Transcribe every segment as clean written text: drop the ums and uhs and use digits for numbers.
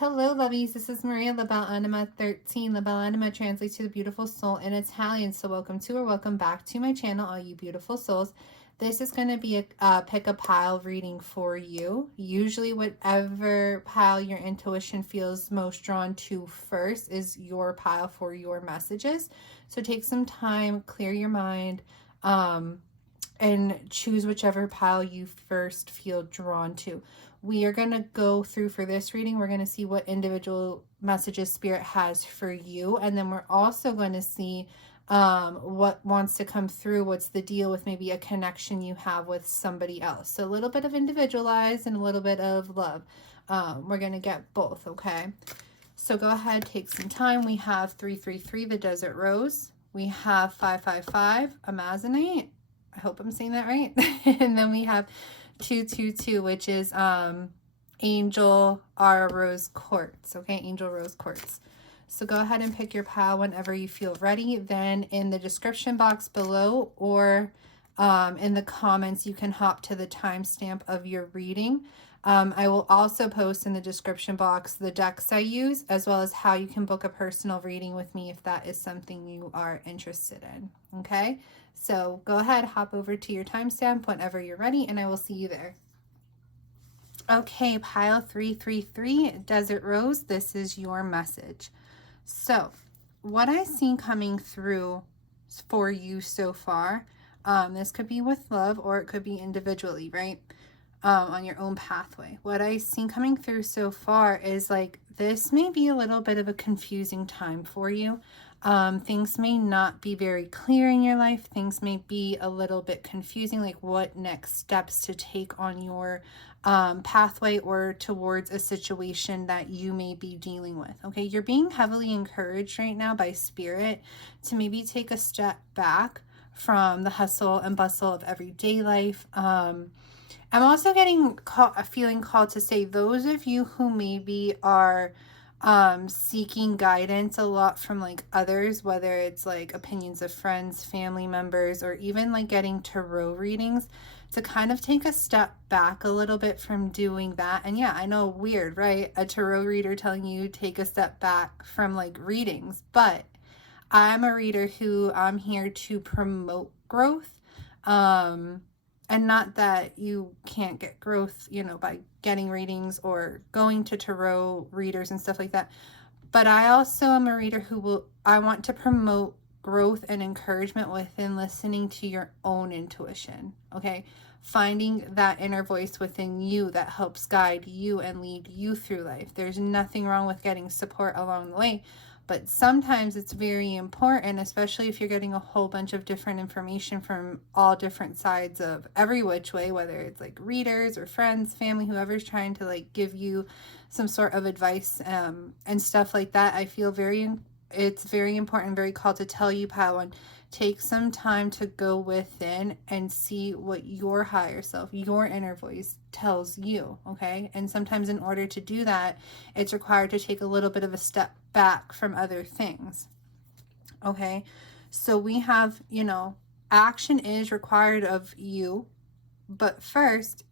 Hello, lovies. This is Maria Labelle Anima 13. Labelle Anima translates to the beautiful soul in Italian. So welcome to or welcome back to my channel, all you beautiful souls. This is going to be a pick a pile reading for you. Usually whatever pile your intuition feels most drawn to first is your pile for your messages. So take some time, clear your mind, and choose whichever pile you first feel drawn to. We are going to go through for this reading. We're going to see what individual messages Spirit has for you. And then we're also going to see what wants to come through. What's the deal with maybe a connection you have with somebody else. So a little bit of individualized and a little bit of love. We're going to get both, okay? So go ahead, take some time. We have 333, the Desert Rose. We have 555, Amazonite. I hope I'm saying that right. And then we have 222, which is Angel Rose Quartz. Okay, Angel Rose Quartz. So go ahead and pick your pile whenever you feel ready. Then in the description box below or in the comments, you can hop to the timestamp of your reading. I will also post in the description box the decks I use, as well as how you can book a personal reading with me if that is something you are interested in. Okay, so go ahead, hop over to your timestamp whenever you're ready, and I will see you there. Okay, pile 333, Desert Rose, this is your message. So what I've seen coming through for you so far, this could be with love or it could be individually, right? On your own pathway. What I've seen coming through so far is like this may be a little bit of a confusing time for you. Things may not be very clear in your life. Things may be a little bit confusing, like what next steps to take on your pathway or towards a situation that you may be dealing with. Okay, you're being heavily encouraged right now by Spirit to maybe take a step back from the hustle and bustle of everyday life. I'm also getting feeling called to say those of you who maybe are seeking guidance a lot from like others, whether it's like opinions of friends, family members, or even like getting tarot readings, to kind of take a step back a little bit from doing that. And yeah, I know, weird, right? A tarot reader telling you take a step back from like readings, but I'm a reader who I'm here to promote growth. And not that you can't get growth, you know, by getting readings or going to tarot readers and stuff like that. But I also am a reader I want to promote growth and encouragement within listening to your own intuition, okay? Finding that inner voice within you that helps guide you and lead you through life. There's nothing wrong with getting support along the way, but sometimes it's very important, especially if you're getting a whole bunch of different information from all different sides of every which way, whether it's like readers or friends, family, whoever's trying to like give you some sort of advice and stuff like that. I feel it's very important, very called to tell you, Padawan, take some time to go within and see what your higher self, your inner voice tells you, okay? And sometimes in order to do that, it's required to take a little bit of a step back from other things, okay? So we have, you know, action is required of you, but first,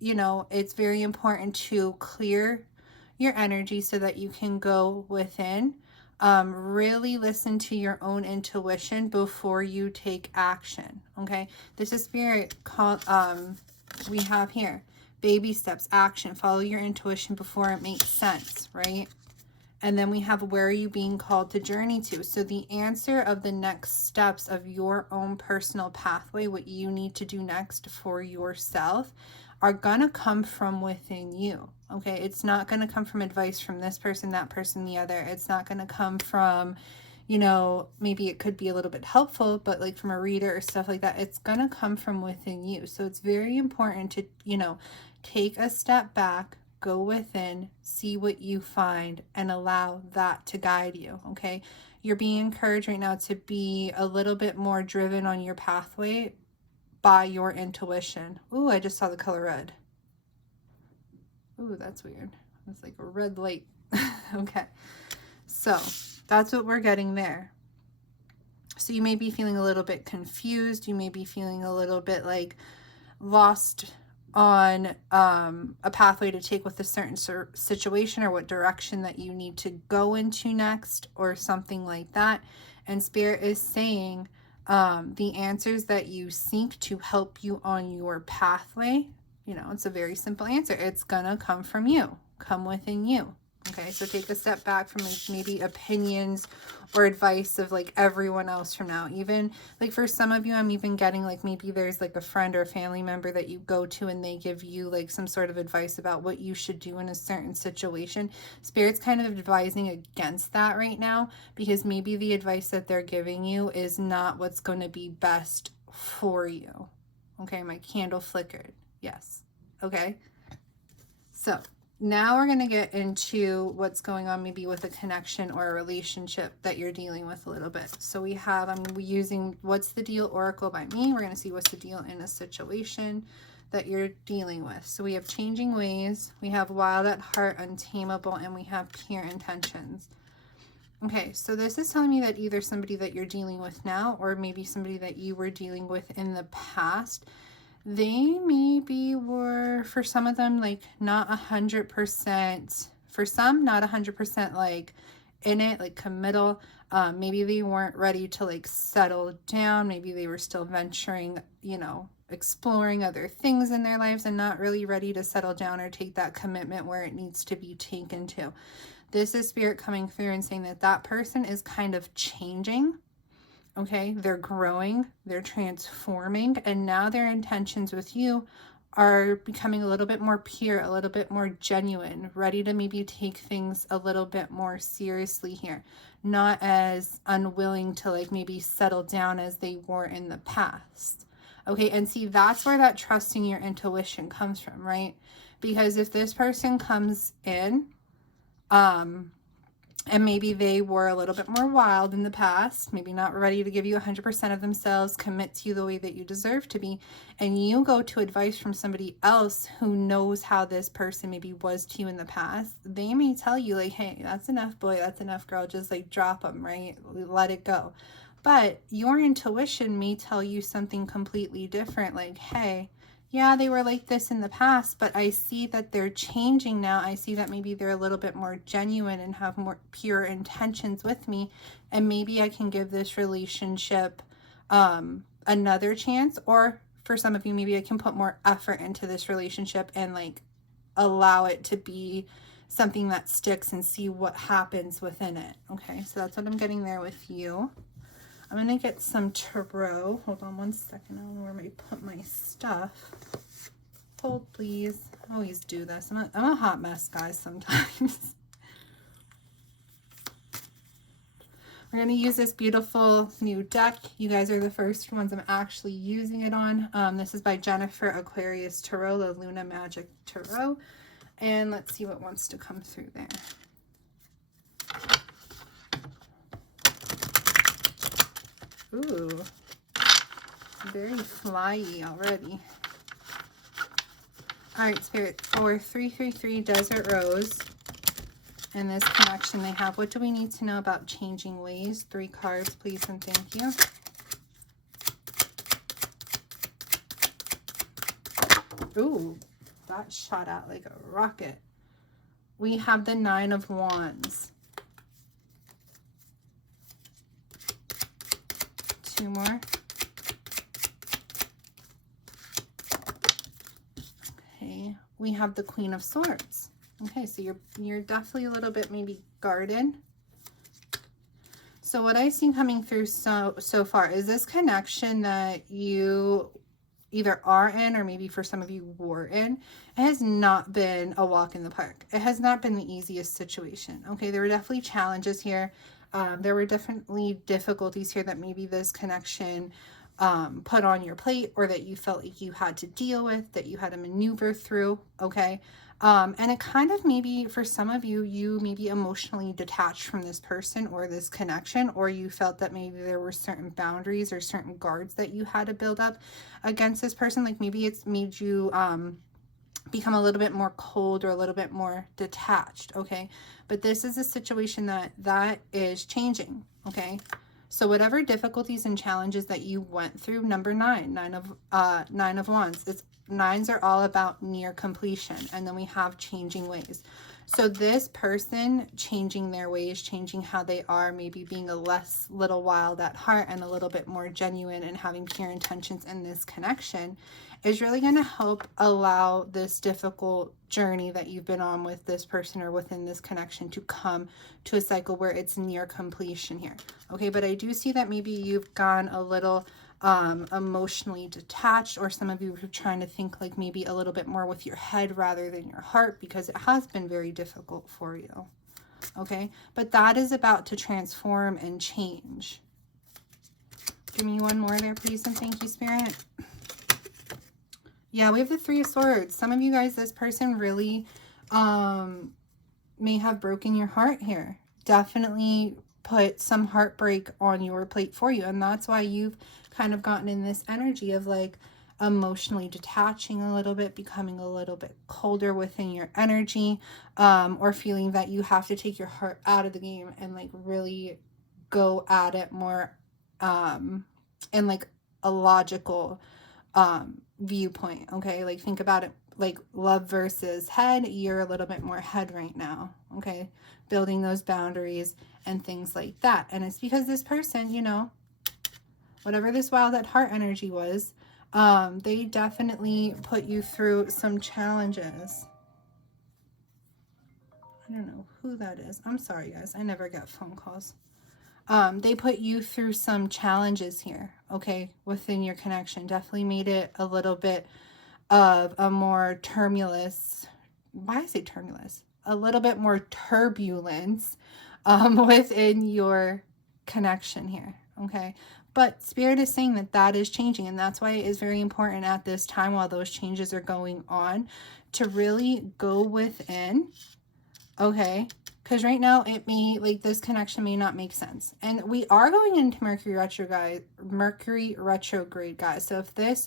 you know, it's very important to clear your energy so that you can go within. Really listen to your own intuition before you take action, okay? This is Spirit we have here. Baby steps, action, follow your intuition before it makes sense, right? And then we have, where are you being called to journey to? So the answer of the next steps of your own personal pathway, what you need to do next for yourself, are going to come from within you, okay? It's not going to come from advice from this person, that person, the other. It's not going to come from, you know, maybe it could be a little bit helpful, but like from a reader or stuff like that. It's going to come from within you. So it's very important to, you know, take a step back, go within, see what you find, and allow that to guide you, okay? You're being encouraged right now to be a little bit more driven on your pathway by your intuition. Ooh, I just saw the color red. Ooh, that's weird. It's like a red light. Okay, so that's what we're getting there. So you may be feeling a little bit confused. You may be feeling a little bit like lost on a pathway to take with a certain situation, or what direction that you need to go into next, or something like that. And Spirit is saying the answers that you seek to help you on your pathway, you know, it's a very simple answer. It's gonna come from you, come within you. Okay, so take a step back from like maybe opinions or advice of like everyone else from now. Even like for some of you, I'm even getting like maybe there's like a friend or a family member that you go to and they give you like some sort of advice about what you should do in a certain situation. Spirit's kind of advising against that right now, because maybe the advice that they're giving you is not what's going to be best for you. Okay, my candle flickered. Yes. Okay. So now we're going to get into what's going on maybe with a connection or a relationship that you're dealing with a little bit. So we have, I'm using What's the Deal Oracle by me. We're going to see what's the deal in a situation that you're dealing with. So we have Changing Ways, we have Wild at Heart, Untamable, and we have Pure Intentions. Okay, so this is telling me that either somebody that you're dealing with now, or maybe somebody that you were dealing with in the past, they maybe were, for some of them, like not 100%, for some not 100% like in it, like committal. Maybe they weren't ready to like settle down. Maybe they were still venturing, you know, exploring other things in their lives and not really ready to settle down or take that commitment where it needs to be taken to. This is Spirit coming through and saying that that person is kind of changing. Okay, they're growing, they're transforming, and now their intentions with you are becoming a little bit more pure, a little bit more genuine, ready to maybe take things a little bit more seriously here, not as unwilling to like maybe settle down as they were in the past. Okay, and see, that's where that trusting your intuition comes from, right? Because if this person comes in, and maybe they were a little bit more wild in the past, maybe not ready to give you 100% of themselves, commit to you the way that you deserve to be, and you go to advice from somebody else who knows how this person maybe was to you in the past, they may tell you like, hey, that's enough, boy, that's enough, girl, just like drop them, right? Let it go. But your intuition may tell you something completely different, like, hey, yeah, they were like this in the past, but I see that they're changing now. I see that maybe they're a little bit more genuine and have more pure intentions with me. And maybe I can give this relationship another chance. Or for some of you, maybe I can put more effort into this relationship and like allow it to be something that sticks and see what happens within it. Okay, so that's what I'm getting there with you. I'm going to get some tarot. Hold on one second. I don't know where I put my stuff. Hold, please. I always do this. I'm a hot mess, guys, sometimes. We're going to use this beautiful new deck. You guys are the first ones I'm actually using it on. This is by Jennifer Aquarius Tarot, the Luna Magic Tarot. And let's see what wants to come through there. Ooh, very flyy already. All right, Spirit, for 333 Desert Rose and this connection they have, what do we need to know about Changing Ways? 3 cards, please, and thank you. Ooh, that shot out like a rocket. We have the 9 of Wands. 2 more. Okay, we have the Queen of Swords. Okay, so you're definitely a little bit maybe guarded. So what I see coming through so far is this connection that you either are in, or maybe for some of you were in, it has not been a walk in the park. It has not been the easiest situation. Okay, there were definitely challenges here. There were definitely difficulties here that maybe this connection put on your plate, or that you felt like you had to deal with, that you had to maneuver through, okay? And it kind of maybe for some of you, you maybe emotionally detached from this person or this connection, or you felt that maybe there were certain boundaries or certain guards that you had to build up against this person. Like maybe it's made you become a little bit more cold or a little bit more detached, okay? But this is a situation that is changing, okay? So whatever difficulties and challenges that you went through, number 9 of Wands, nines are all about near completion, and then we have changing ways. So this person changing their ways, changing how they are, maybe being a little wild at heart and a little bit more genuine and having pure intentions in this connection is really going to help allow this difficult journey that you've been on with this person or within this connection to come to a cycle where it's near completion here. Okay, but I do see that maybe you've gone a little emotionally detached, or some of you are trying to think like maybe a little bit more with your head rather than your heart, because it has been very difficult for you. Okay, but that is about to transform and change. Give me one more there, please, and thank you, Spirit. Yeah, we have the Three of Swords. Some of you guys, this person really may have broken your heart here. Definitely put some heartbreak on your plate for you, and that's why you've kind of gotten in this energy of like emotionally detaching a little bit, becoming a little bit colder within your energy, or feeling that you have to take your heart out of the game and like really go at it more in like a logical viewpoint. Okay, like think about it like love versus head. You're a little bit more head right now. Okay, building those boundaries and things like that. And it's because this person, you know, whatever this wild at heart energy was, they definitely put you through some challenges. I don't know who that is. I'm sorry, guys. I never get phone calls. They put you through some challenges here, okay, within your connection. Definitely made it a little bit of a more turbulence. Why I say turbulence? A little bit more turbulence within your connection here, okay? But Spirit is saying that that is changing, and that's why it is very important at this time while those changes are going on to really go within, okay? Because right now it may, like, this connection may not make sense. And we are going into Mercury retrograde, guys. So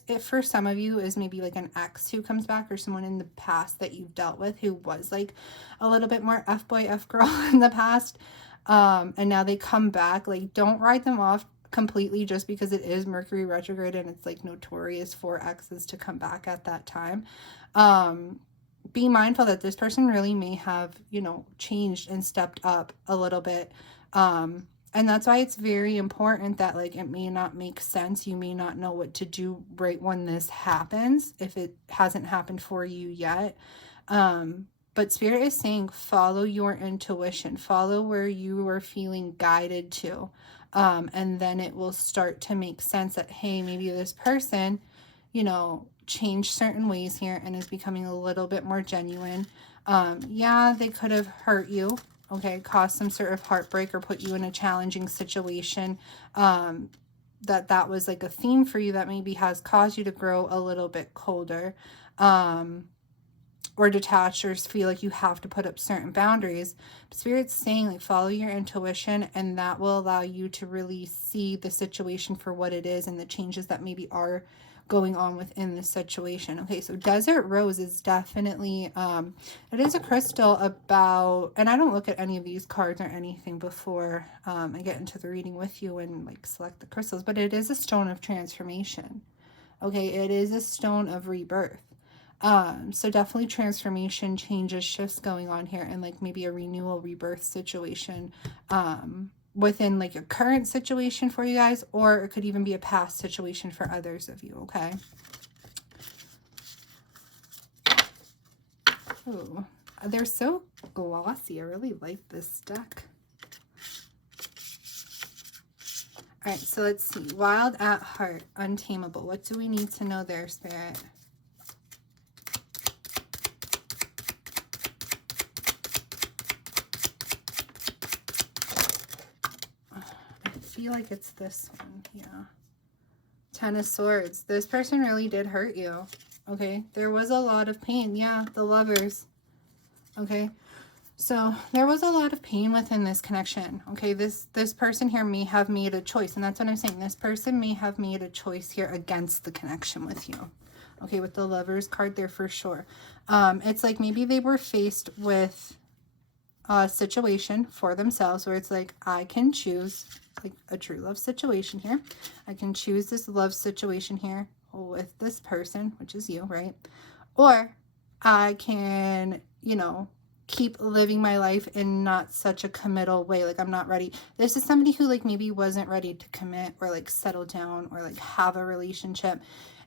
if for some of you is maybe like an ex who comes back, or someone in the past that you've dealt with who was like a little bit more F-boy, F-girl in the past, and now they come back, like, don't write them off completely just because it is Mercury retrograde and it's like notorious for exes to come back at that time. Be mindful that this person really may have, you know, changed and stepped up a little bit. And that's why it's very important that, like, it may not make sense. You may not know what to do right when this happens, if it hasn't happened for you yet. But Spirit is saying, follow your intuition, follow where you are feeling guided to. And then it will start to make sense that, hey, maybe this person, you know, change certain ways here and is becoming a little bit more genuine. Yeah, they could have hurt you, okay, caused some sort of heartbreak or put you in a challenging situation. That was like a theme for you that maybe has caused you to grow a little bit colder, or detached, or feel like you have to put up certain boundaries. But Spirit's saying, like, follow your intuition, and that will allow you to really see the situation for what it is and the changes that maybe are going on within the situation. Okay, so Desert Rose is definitely, it is a crystal about, and I don't look at any of these cards or anything before I get into the reading with you and like select the crystals, but it is a stone of transformation. Okay, it is a stone of rebirth. So definitely transformation, changes, shifts going on here, and like maybe a renewal, rebirth situation, within like a current situation for you guys, or it could even be a past situation for others of you, okay? Oh, they're so glossy. I really like this deck. All right, so let's see. Wild at heart, untamable. What do we need to know there, Spirit? I feel like it's this one. Yeah. Ten of Swords. This person really did hurt you. Okay. There was a lot of pain. Yeah. The Lovers. Okay. So there was a lot of pain within this connection. Okay. This person here may have made a choice. And that's what I'm saying. This person may have made a choice here against the connection with you. Okay. With the Lovers card there for sure. It's like maybe they were faced with a situation for themselves where it's like, I can choose, like a true love situation here. I can choose this love situation here, with this person, which is you, right? Or I can, you know, keep living my life in not such a committal way. Like I'm not ready. This is somebody who like maybe wasn't ready to commit or like settle down or like have a relationship.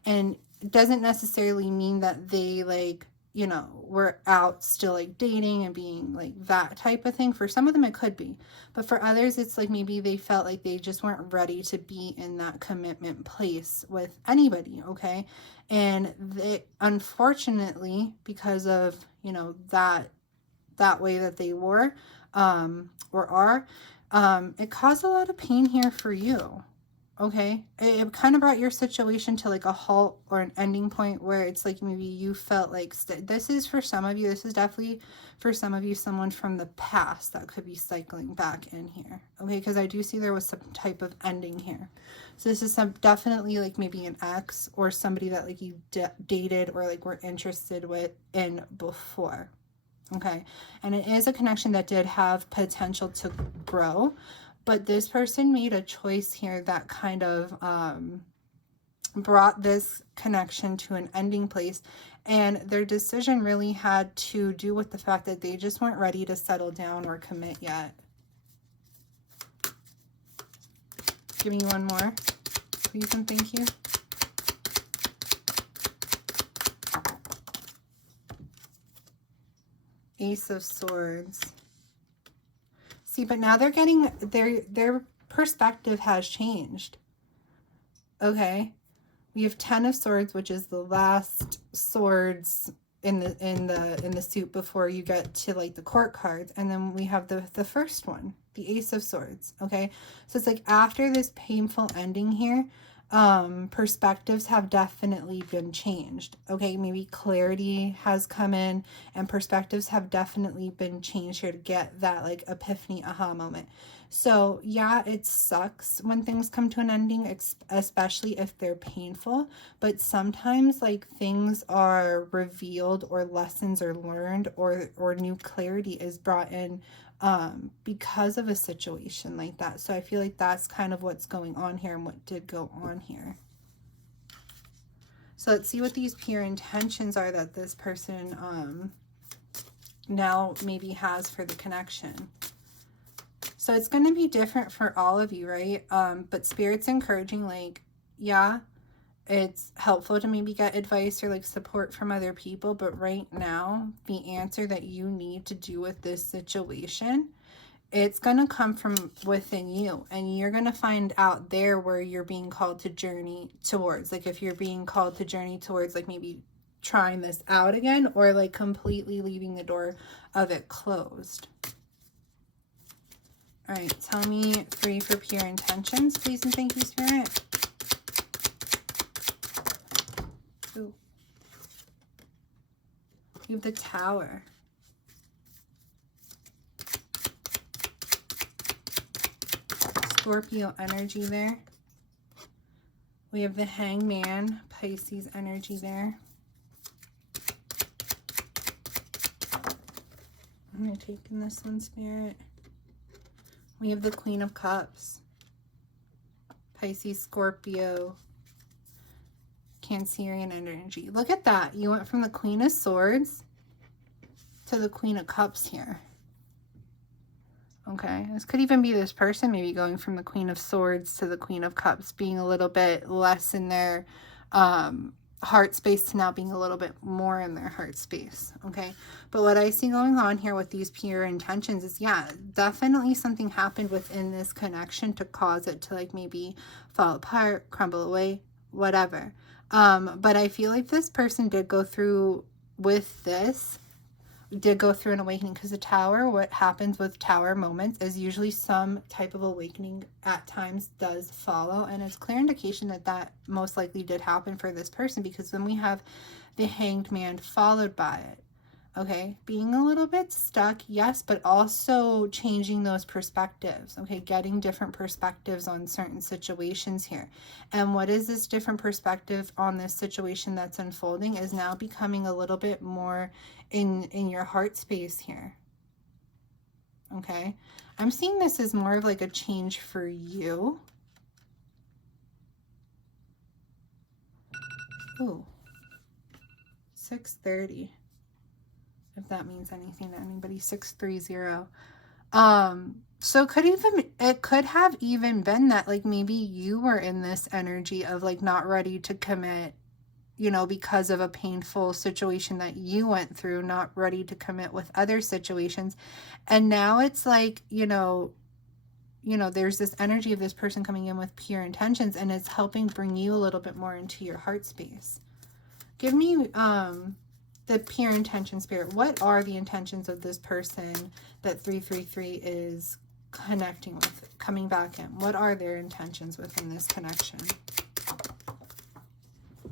And it doesn't necessarily mean that they like, you know, were out still like dating and being like that type of thing. For some of them it could be, but for others it's like maybe they felt like they just weren't ready to be in that commitment place with anybody. Okay. And they, unfortunately, because of, you know, that way that they were or are, it caused a lot of pain here for you. Okay, it kind of brought your situation to like a halt or an ending point where it's like maybe you felt like this is for some of you, this is definitely for some of you someone from the past that could be cycling back in here. Okay, because I do see there was some type of ending here. So this is some definitely like maybe an ex or somebody that like you dated or like were interested in before. Okay, and it is a connection that did have potential to grow, but this person made a choice here that kind of brought this connection to an ending place, and their decision really had to do with the fact that they just weren't ready to settle down or commit yet. Give me one more, please and thank you. Ace of Swords. See, but now they're getting their perspective has changed. Okay, we have 10 of Swords, which is the last swords in the suit before you get to like the court cards, and then we have the first one, the Ace of Swords. Okay, so it's like after this painful ending here, perspectives have definitely been changed. Okay, maybe clarity has come in and perspectives have definitely been changed here to get that like epiphany aha moment. So yeah, it sucks when things come to an ending, especially if they're painful, but sometimes like things are revealed or lessons are learned or new clarity is brought in because of a situation like that. So I feel like that's kind of what's going on here and what did go on here. So let's see what these pure intentions are that this person now maybe has for the connection. So it's going to be different for all of you, right? But Spirit's encouraging, like, yeah, it's helpful to maybe get advice or like support from other people, but right now the answer that you need to do with this situation, it's going to come from within you, and you're going to find out there where you're being called to journey towards. Like if you're being called to journey towards like maybe trying this out again or like completely leaving the door of it closed. All right, tell me 3 for pure intentions, please and thank you, Spirit. Ooh. You have the Tower. Scorpio energy there. We have the Hangman, Pisces energy there. I'm going to take in this one, Spirit. We have the Queen of Cups, Pisces, Scorpio, Cancerian energy. Look at that. You went from the Queen of Swords to the Queen of Cups here. Okay, this could even be this person maybe going from the Queen of Swords to the Queen of Cups, being a little bit less in their heart space to now being a little bit more in their heart space. Okay, but what I see going on here with these pure intentions is, yeah, definitely something happened within this connection to cause it to like maybe fall apart, crumble away, whatever. But I feel like this person did go through with this, did go through an awakening, because the Tower, what happens with Tower moments is usually some type of awakening at times does follow, and it's clear indication that that most likely did happen for this person, because then we have the Hanged Man followed by it. Okay, being a little bit stuck, yes, but also changing those perspectives. Okay, getting different perspectives on certain situations here. And what is this different perspective on this situation that's unfolding is now becoming a little bit more in your heart space here. Okay, I'm seeing this as more of like a change for you. Ooh, 630. If that means anything to anybody, 630. So it could have even been that like maybe you were in this energy of like not ready to commit, you know, because of a painful situation that you went through, not ready to commit with other situations. And now it's like, there's this energy of this person coming in with pure intentions, and it's helping bring you a little bit more into your heart space. Give me the pure intention spirit. What are the intentions of this person that 333 is connecting with, coming back in? What are their intentions within this connection?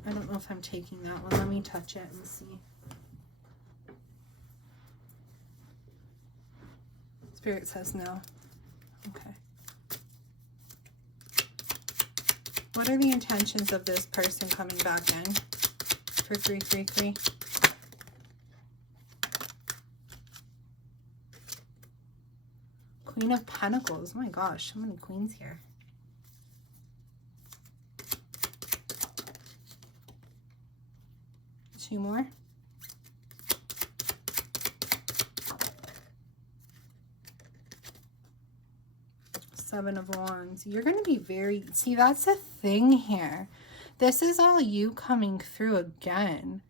I don't know if I'm taking that one. Let me touch it and see. Spirit says no. Okay. What are the intentions of this person coming back in for 333? Queen of Pentacles. Oh my gosh, so many queens here. Two more. Seven of Wands. You're going to be very... See, that's the thing here. This is all you coming through again.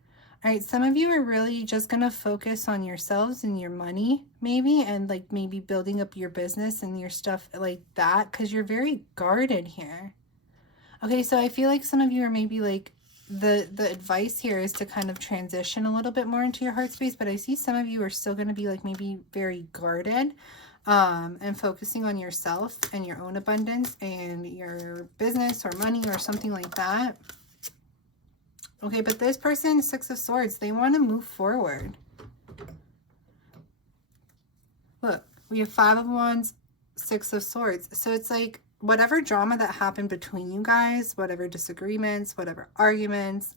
All right, some of you are really just going to focus on yourselves and your money, maybe, and like maybe building up your business and your stuff like that, because you're very guarded here. Okay, so I feel like some of you are maybe like, the advice here is to kind of transition a little bit more into your heart space, but I see some of you are still going to be like maybe very guarded, and focusing on yourself and your own abundance and your business or money or something like that. Okay, but this person, Six of Swords, they want to move forward. Look, we have Five of Wands, Six of Swords. So it's like whatever drama that happened between you guys, whatever disagreements, whatever arguments,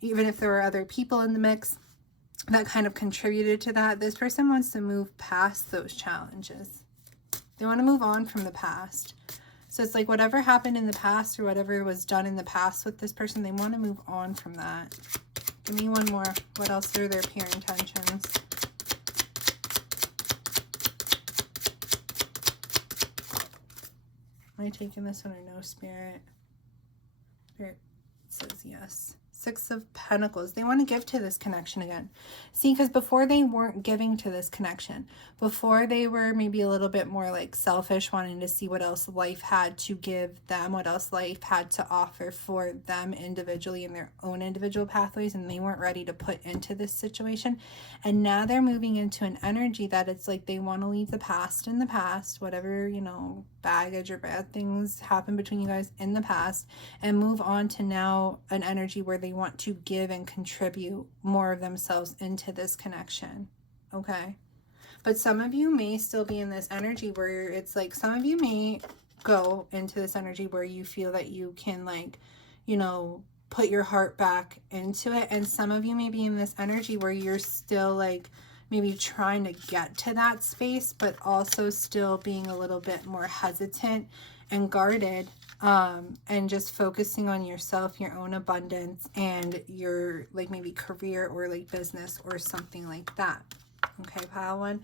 even if there were other people in the mix that kind of contributed to that, this person wants to move past those challenges. They want to move on from the past. So it's like whatever happened in the past or whatever was done in the past with this person, they want to move on from that. Give me one more. What else are their pure intentions? Am I taking this one or no, Spirit? Spirit says yes. Six of Pentacles. They want to give to this connection again. See, because before they weren't giving to this connection. Before they were maybe a little bit more like selfish, wanting to see what else life had to give them, what else life had to offer for them individually in their own individual pathways, and they weren't ready to put into this situation. And now they're moving into an energy that it's like they want to leave the past in the past, whatever, you know, baggage or bad things happen between you guys in the past, and move on to now an energy where they want to give and contribute more of themselves into this connection. Okay, but some of you may still be in this energy where it's like, some of you may go into this energy where you feel that you can, like, you know, put your heart back into it, and some of you may be in this energy where you're still like maybe trying to get to that space, but also still being a little bit more hesitant and guarded, and just focusing on yourself, your own abundance, and your like maybe career or like business or something like that. Okay, pile one.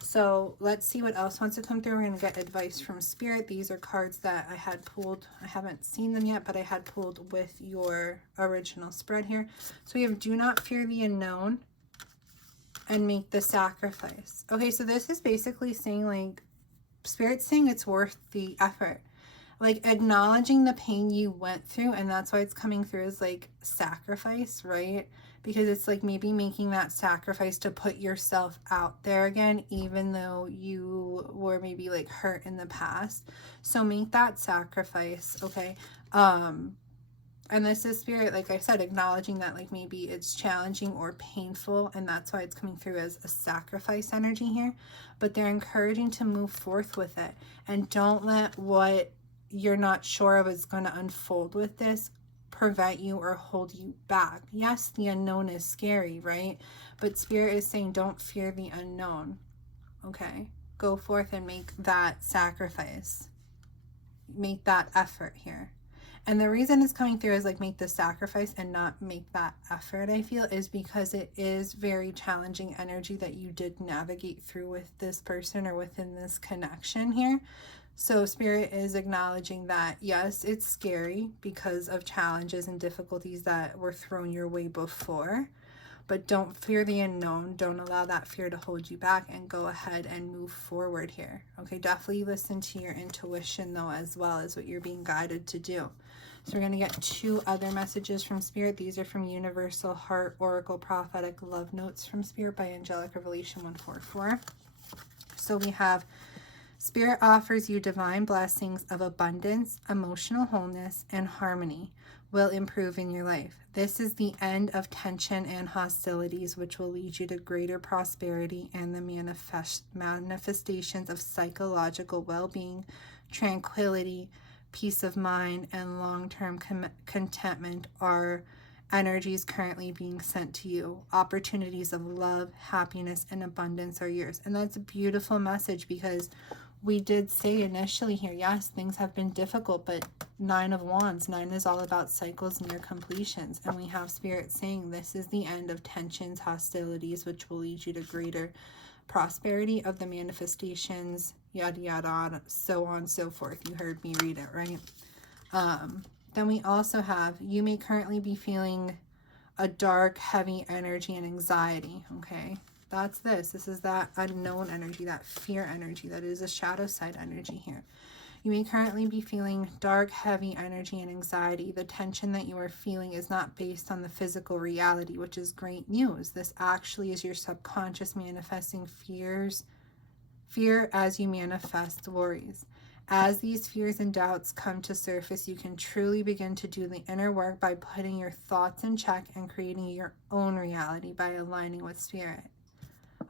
So let's see what else wants to come through. We're going to get advice from Spirit. These are cards that I had pulled. I haven't seen them yet, but I had pulled with your original spread here. So we have Do Not Fear the Unknown and Make the Sacrifice. Okay, so this is basically saying, like, Spirit's saying it's worth the effort. Like, acknowledging the pain you went through, and that's why it's coming through as, like, sacrifice, right? Because it's, like, maybe making that sacrifice to put yourself out there again, even though you were maybe, like, hurt in the past. So make that sacrifice, okay? And this is Spirit, like I said, acknowledging that like maybe it's challenging or painful, and that's why it's coming through as a sacrifice energy here. But they're encouraging to move forth with it, and don't let what you're not sure of is going to unfold with this prevent you or hold you back. Yes, the unknown is scary, right? But Spirit is saying don't fear the unknown. Okay, go forth and make that sacrifice, make that effort here. And the reason it's coming through as like make the sacrifice and not make that effort, I feel, is because it is very challenging energy that you did navigate through with this person or within this connection here. So Spirit is acknowledging that, yes, it's scary because of challenges and difficulties that were thrown your way before, but don't fear the unknown. Don't allow that fear to hold you back, and go ahead and move forward here. Okay, definitely listen to your intuition though, as well as what you're being guided to do. So we're going to get 2 other messages from Spirit. These are from Universal Heart Oracle Prophetic Love Notes from Spirit by Angelic Revelation 144. So we have, Spirit offers you divine blessings of abundance, emotional wholeness, and harmony will improve in your life. This is the end of tension and hostilities, which will lead you to greater prosperity and the manifestations of psychological well-being, tranquility, peace of mind, and long-term contentment are energies currently being sent to you. Opportunities of love, happiness, and abundance are yours. And that's a beautiful message, because we did say initially here, yes, things have been difficult, but 9 of Wands, 9 is all about cycles near completions. And we have Spirit saying this is the end of tensions, hostilities, which will lead you to greater prosperity of the manifestations, yada yada, so on and so forth. You heard me read it, right? Then we also have, you may currently be feeling a dark, heavy energy and anxiety. Okay, that's this is that unknown energy, that fear energy, that is a shadow side energy here. You may currently be feeling dark, heavy energy and anxiety. The tension that you are feeling is not based on the physical reality, which is great news. This actually is your subconscious manifesting fear as you manifest worries. As these fears and doubts come to surface, you can truly begin to do the inner work by putting your thoughts in check and creating your own reality by aligning with Spirit.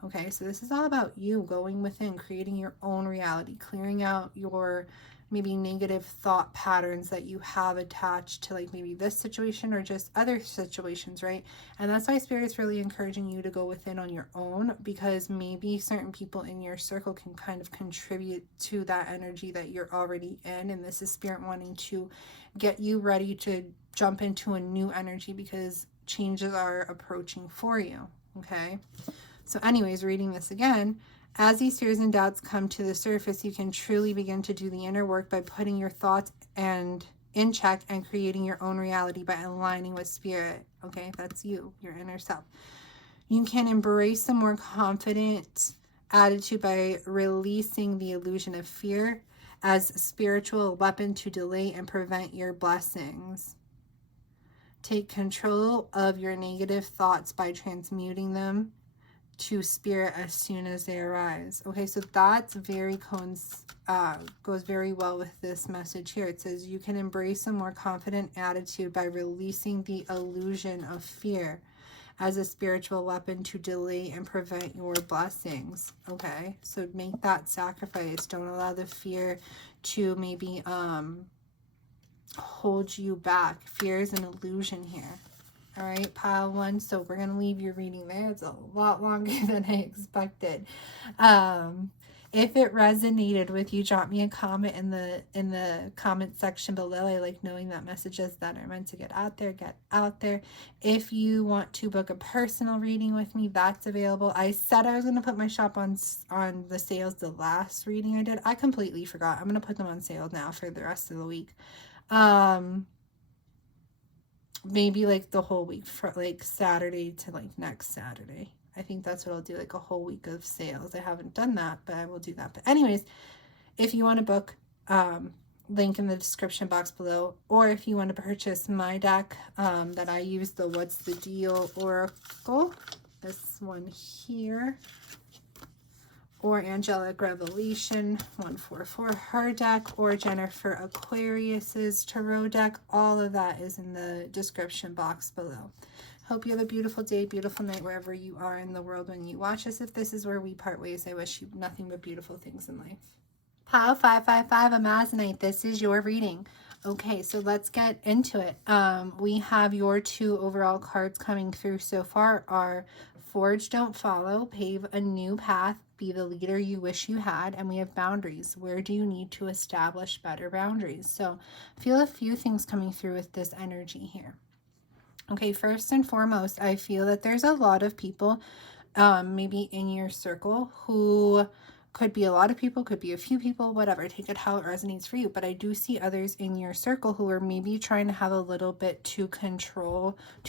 Okay, so this is all about you going within, creating your own reality, clearing out your maybe negative thought patterns that you have attached to like maybe this situation or just other situations, right? And that's why Spirit is really encouraging you to go within on your own, because maybe certain people in your circle can kind of contribute to that energy that you're already in. And this is Spirit wanting to get you ready to jump into a new energy because changes are approaching for you, okay? So anyways, reading this again, as these fears and doubts come to the surface, you can truly begin to do the inner work by putting your thoughts and in check and creating your own reality by aligning with Spirit. Okay, that's you, your inner self. You can embrace a more confident attitude by releasing the illusion of fear as a spiritual weapon to delay and prevent your blessings. Take control of your negative thoughts by transmuting them to Spirit as soon as they arise. Okay, so that's very goes very well with this message here. It says you can embrace a more confident attitude by releasing the illusion of fear as a spiritual weapon to delay and prevent your blessings. Okay, so make that sacrifice. Don't allow the fear to maybe hold you back. Fear is an illusion here. All right, pile 1. So we're going to leave your reading there. It's a lot longer than I expected. If it resonated with you, drop me a comment in the comment section below. I like knowing that messages that are meant to get out there. If you want to book a personal reading with me, that's available. I said I was going to put my shop on the sales the last reading I did. I completely forgot. I'm going to put them on sale now for the rest of the week. Maybe like the whole week, for like Saturday to like next Saturday. I think that's what I'll do, like a whole week of sales. I haven't done that, but I will do that. But anyways, if you want to book, link in the description box below, or if you want to purchase my deck that I use, the What's the Deal Oracle, this one here, or Angelic Revelation 144, her deck, or Jennifer Aquarius's tarot deck. All of that is in the description box below. Hope you have a beautiful day, beautiful night, wherever you are in the world when you watch this. If this is where we part ways, I wish you nothing but beautiful things in life. Pile 555, Amazonite, this is your reading. Okay, so let's get into it. We have your 2 overall cards coming through so far are Forge, don't follow. Pave a new path. Be the leader you wish you had. And we have boundaries. Where do you need to establish better boundaries? So feel a few things coming through with this energy here. Okay, first and foremost, I feel that there's a lot of people maybe in your circle who could be a lot of people, could be a few people, whatever. Take it how it resonates for you. But I do see others in your circle who are maybe trying to have a little bit too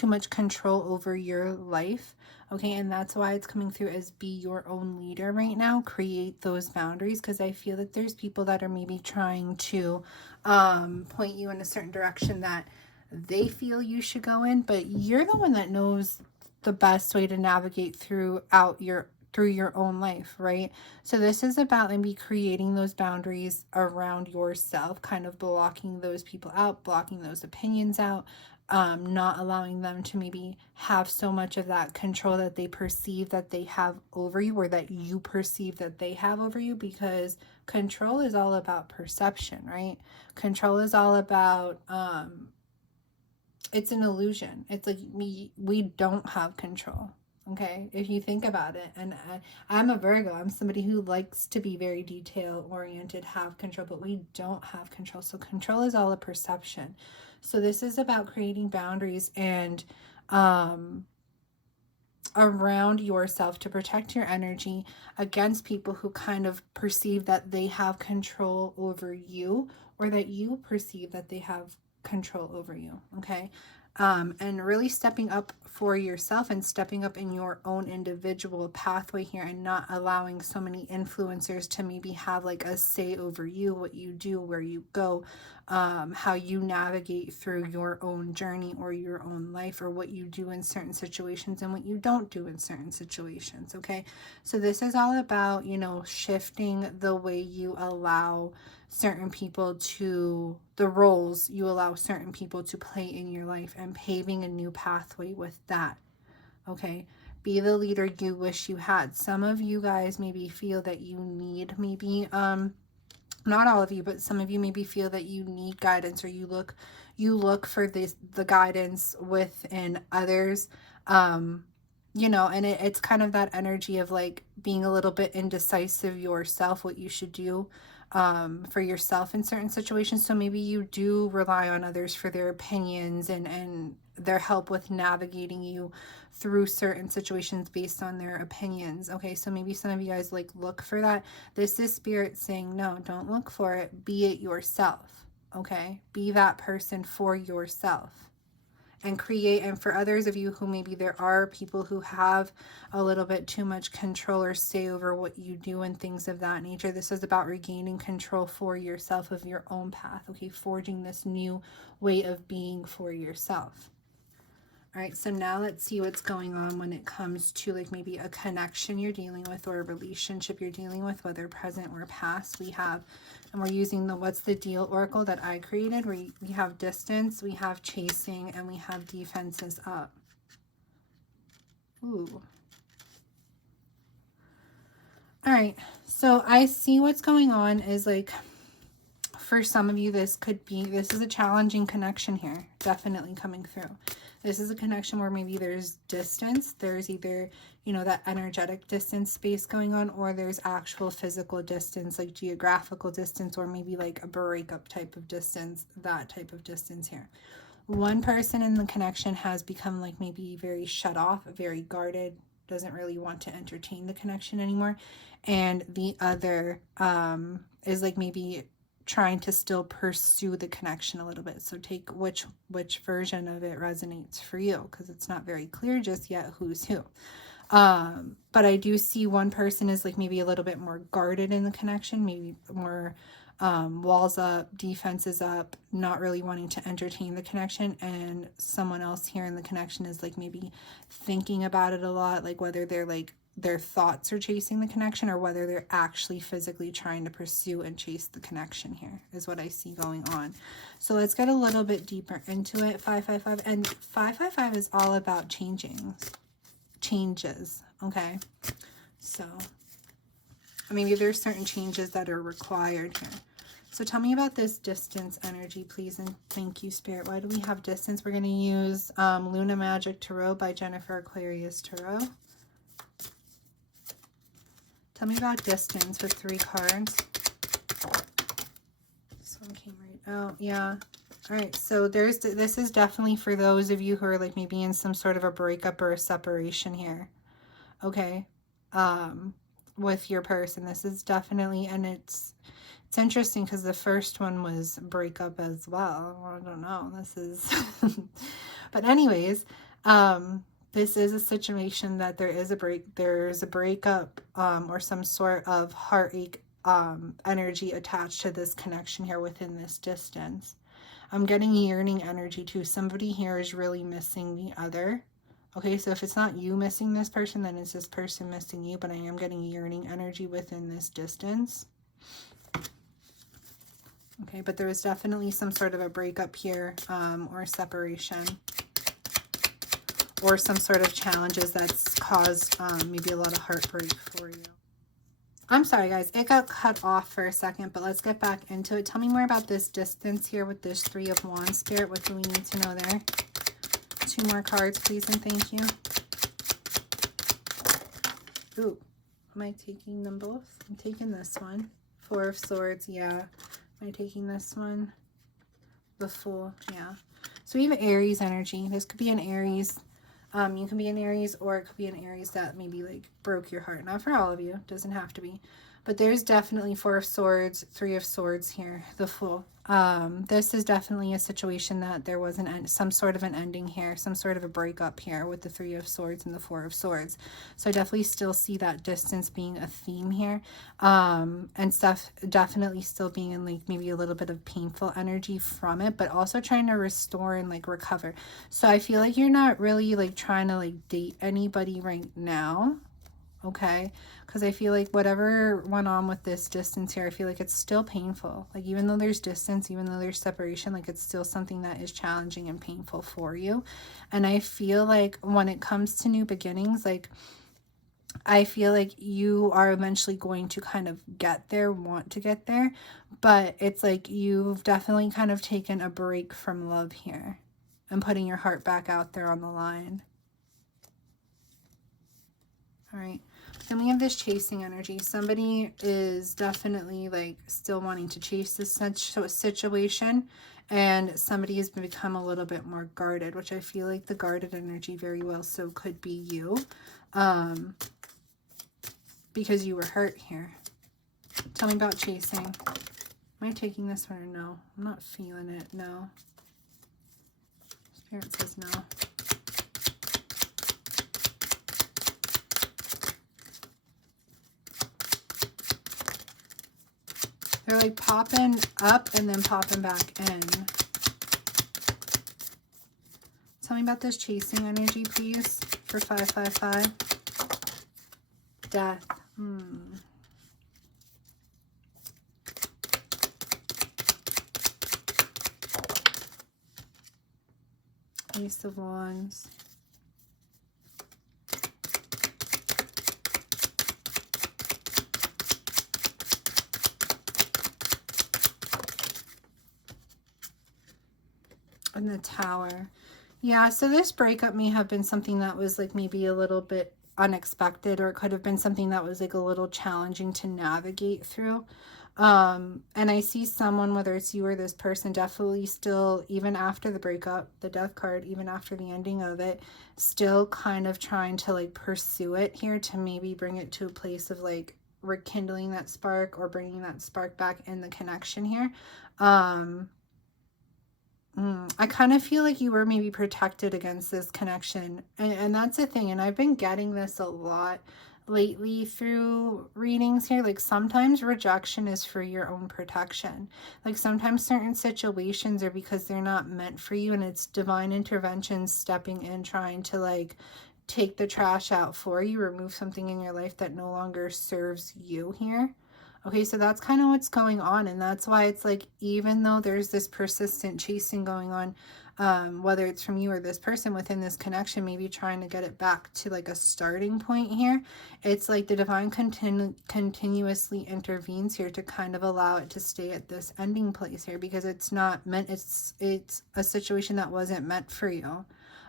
much control over your life. Okay, and that's why it's coming through as be your own leader right now. Create those boundaries, because I feel that there's people that are maybe trying to point you in a certain direction that they feel you should go in, but you're the one that knows the best way to navigate through your own life, right? So this is about maybe creating those boundaries around yourself, kind of blocking those people out, blocking those opinions out, not allowing them to maybe have so much of that control that they perceive that they have over you, or that you perceive that they have over you, because control is all about perception, right? Control is all about it's an illusion. It's like we don't have control. Okay, if you think about it. And I'm a Virgo. I'm somebody who likes to be very detail oriented, have control, but we don't have control. So control is all a perception. So this is about creating boundaries and around yourself to protect your energy against people who kind of perceive that they have control over you, or that you perceive that they have control over you. Okay, and really stepping up for yourself and stepping up in your own individual pathway here, and not allowing so many influencers to maybe have like a say over you, what you do, where you go, how you navigate through your own journey or your own life, or what you do in certain situations and what you don't do in certain situations. Okay, so this is all about, you know, shifting the way you allow certain people to, the roles you allow certain people to play in your life, and paving a new pathway with that. Okay, be the leader you wish you had. Some of you guys maybe feel that you need, maybe not all of you, but some of you maybe feel that you need guidance, or you look for the guidance within others, you know, and it's kind of that energy of like being a little bit indecisive yourself, what you should do for yourself in certain situations. So maybe you do rely on others for their opinions and their help with navigating you through certain situations based on their opinions. Okay, so maybe some of you guys like look for that. This is spirit saying, no, don't look for it. Be it yourself. Okay, be that person for yourself. And create, and for others of you who maybe there are people who have a little bit too much control or say over what you do and things of that nature, this is about regaining control for yourself of your own path. Okay, forging this new way of being for yourself. All right, so now let's see what's going on when it comes to like maybe a connection you're dealing with, or a relationship you're dealing with, whether present or past. We have, and we're using the What's the Deal Oracle that I created. We have distance, we have chasing, and we have defenses up. Ooh. All right, so I see what's going on is like, for some of you, this is a challenging connection here, definitely coming through. This is a connection where maybe there's distance. There's either, you know, that energetic distance space going on, or there's actual physical distance, like geographical distance, or maybe like a breakup type of distance, that type of distance here. One person in the connection has become like maybe very shut off, very guarded, doesn't really want to entertain the connection anymore. And the other is like maybe trying to still pursue the connection a little bit. So take which version of it resonates for you, because it's not very clear just yet who's who. But I do see one person is like maybe a little bit more guarded in the connection, maybe more walls up, defenses up, not really wanting to entertain the connection. And someone else here in the connection is like maybe thinking about it a lot, like whether they're like their thoughts are chasing the connection, or whether they're actually physically trying to pursue and chase the connection here, is what I see going on. So let's get a little bit deeper into it. 555, and 555 is all about changes. Okay, so maybe there's certain changes that are required here. So tell me about this distance energy, please, and thank you, Spirit. Why do we have distance? We're going to use Luna Magic Tarot by Jennifer Aquarius Tarot. Tell me about distance with 3 cards. This one came right out. Yeah. All right. So this is definitely for those of you who are like maybe in some sort of a breakup or a separation here. Okay. With your person. This is definitely, and it's interesting because the first one was breakup as well. I don't know. This is, but anyways, this is a situation that there's a breakup, or some sort of heartache, energy attached to this connection here within this distance. I'm getting yearning energy too. Somebody here is really missing the other. Okay, so if it's not you missing this person, then it's this person missing you, but I am getting yearning energy within this distance. Okay, but there was definitely some sort of a breakup here, or separation, or some sort of challenges that's caused maybe a lot of heartbreak for you. I'm sorry, guys. It got cut off for a second, but let's get back into it. Tell me more about this distance here with this 3 of Wands, Spirit. What do we need to know there? 2 more cards, please, and thank you. Ooh, am I taking them both? I'm taking this one. 4 of Swords, yeah. Am I taking this one? The Fool, yeah. So we have Aries energy. This could be an Aries. You can be an Aries, or it could be an Aries that maybe like broke your heart. Not for all of you. Doesn't have to be. But there's definitely 4 of Swords, 3 of Swords here. The Fool. This is definitely a situation that there was some sort of an ending here, some sort of a breakup here with the 3 of Swords and the 4 of Swords. So I definitely still see that distance being a theme here, and stuff definitely still being in like maybe a little bit of painful energy from it, but also trying to restore and like recover. So I feel like you're not really like trying to like date anybody right now. Okay, because I feel like whatever went on with this distance here, I feel like it's still painful. Like even though there's distance, even though there's separation, like it's still something that is challenging and painful for you. And I feel like when it comes to new beginnings, like I feel like you are eventually going to kind of get there, want to get there, but it's like you've definitely kind of taken a break from love here and putting your heart back out there on the line. All right. Then we have this chasing energy. Somebody is definitely like still wanting to chase this situation, and somebody has become a little bit more guarded, which I feel like the guarded energy very well so could be you, because you were hurt here. Tell me about chasing. Am I taking this one or no? I'm not feeling it. No. Spirit says no. They're like popping up and then popping back in. Tell me about this chasing energy, please, for 555. Death. Ace of Wands. And the Tower. Yeah, so this breakup may have been something that was like maybe a little bit unexpected, or it could have been something that was like a little challenging to navigate through. And I see someone, whether it's you or this person, definitely still, even after the breakup, the Death card, even after the ending of it, still kind of trying to like pursue it here to maybe bring it to a place of like rekindling that spark or bringing that spark back in the connection here. I kind of feel like you were maybe protected against this connection. And that's the thing. And I've been getting this a lot lately through readings here. Like sometimes rejection is for your own protection. Like sometimes certain situations are because they're not meant for you, and it's divine intervention stepping in, trying to like take the trash out for you, remove something in your life that no longer serves you here. Okay, so that's kind of what's going on, and that's why it's like, even though there's this persistent chasing going on, whether it's from you or this person within this connection, maybe trying to get it back to like a starting point here, it's like the divine continuously intervenes here to kind of allow it to stay at this ending place here, because it's not meant, it's a situation that wasn't meant for you.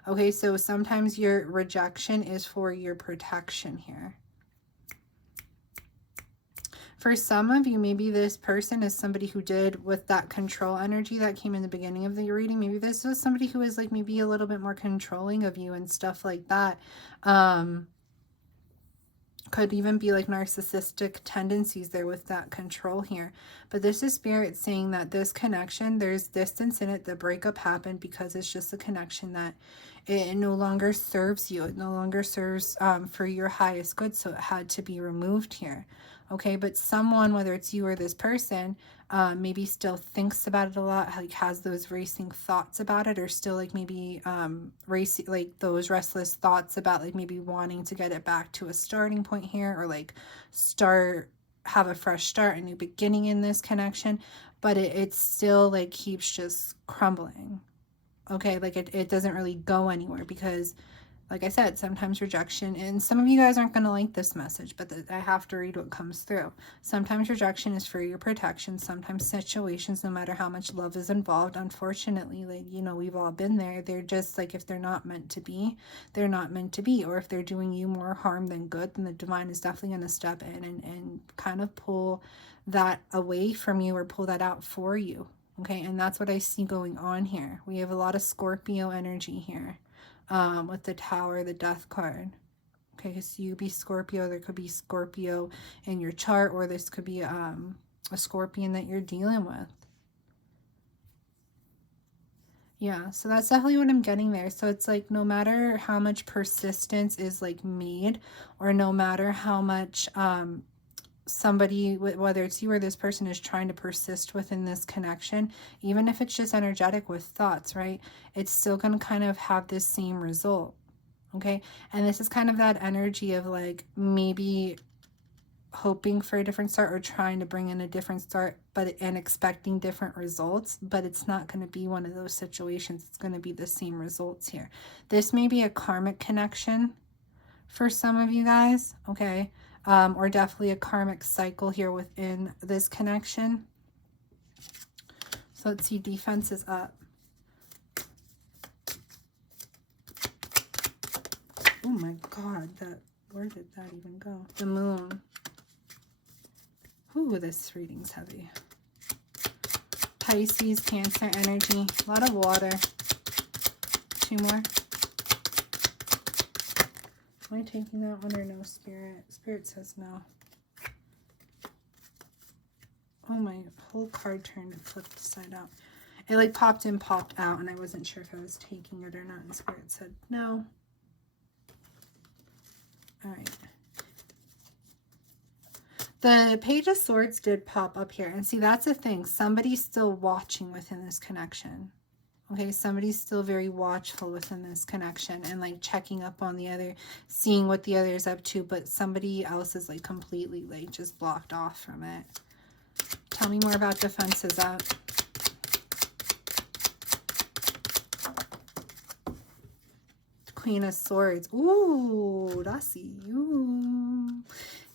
Okay, so sometimes your rejection is for your protection here. For some of you, maybe this person is somebody who did with that control energy that came in the beginning of the reading. Maybe this was somebody who is like maybe a little bit more controlling of you and stuff like that. Could even be like narcissistic tendencies there with that control here. But this is Spirit saying that this connection, there's distance in it. The breakup happened because it's just a connection that it no longer serves you. It no longer serves for your highest good. So it had to be removed here. Okay, but someone, whether it's you or this person, maybe still thinks about it a lot, like has those racing thoughts about it, or still like maybe racing, like those restless thoughts about like maybe wanting to get it back to a starting point here, or like have a fresh start, a new beginning in this connection, but it still like keeps just crumbling. Okay, like it doesn't really go anywhere because, like I said, sometimes rejection, and some of you guys aren't going to like this message, but I have to read what comes through. Sometimes rejection is for your protection. Sometimes situations, no matter how much love is involved, unfortunately, like, you know, we've all been there. They're just like, if they're not meant to be, they're not meant to be. Or if they're doing you more harm than good, then the divine is definitely going to step in and kind of pull that away from you or pull that out for you. Okay, and that's what I see going on here. We have a lot of Scorpio energy here. With the Tower, the Death card. Okay, so you be Scorpio. There could be Scorpio in your chart, or this could be a Scorpion that you're dealing with. Yeah, so that's definitely what I'm getting there. So it's like no matter how much persistence is like made, or no matter how much somebody, whether it's you or this person, is trying to persist within this connection, even if it's just energetic with thoughts, right? It's still going to kind of have this same result. Okay, and this is kind of that energy of like maybe hoping for a different start or trying to bring in a different start, and expecting different results, but it's not going to be one of those situations. It's going to be the same results here. This may be a karmic connection for some of you guys, okay? Or definitely a karmic cycle here within this connection. So let's see, defense is up. Oh my God, where did that even go? The Moon. Ooh, this reading's heavy. Pisces, Cancer energy, a lot of water. 2 more. Am I taking that one or no, Spirit? Spirit says no. Oh, my whole card turned flipped side out. It like popped in, popped out, and I wasn't sure if I was taking it or not. And Spirit said no. All right. The Page of Swords did pop up here. And see, that's the thing. Somebody's still watching within this connection. Okay, somebody's still very watchful within this connection and like checking up on the other, seeing what the other is up to, but somebody else is like completely like just blocked off from it. Tell me more about defenses up. Queen of Swords. Ooh, that's you.